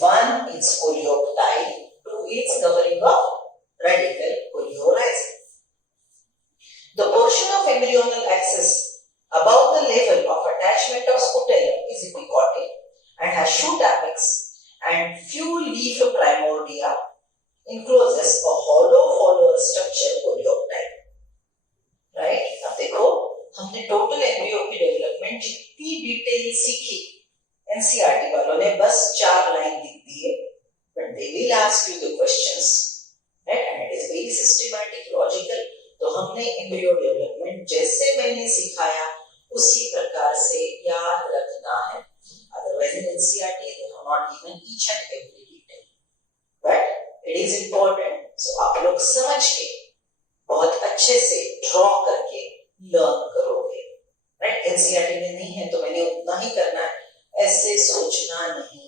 One is coleoptile. Its covering of radical coleorhiza. The portion of embryonal axis above the level of attachment of scutellum is epicotyl and has shoot apex and few leaf primordia, encloses a hollow follower structure coleoptile. Right? अब देखो, हमने total embryo की development जितनी detail सीखी, NCERT वालों ने बस 4 line लिख दी है. But they will ask you the questions, right? And it is very systematic, logical. तो हमने embryo development जैसे मैंने सिखाया उसी प्रकार से याद रखना है. Otherwise in NCERT they have not given each and every detail. But it is important. So आप लोग समझ के बहुत अच्छे से draw करके learn करोगे, right? NCERT में नहीं है तो मैंने उतना ही करना है. ऐसे सोचना नहीं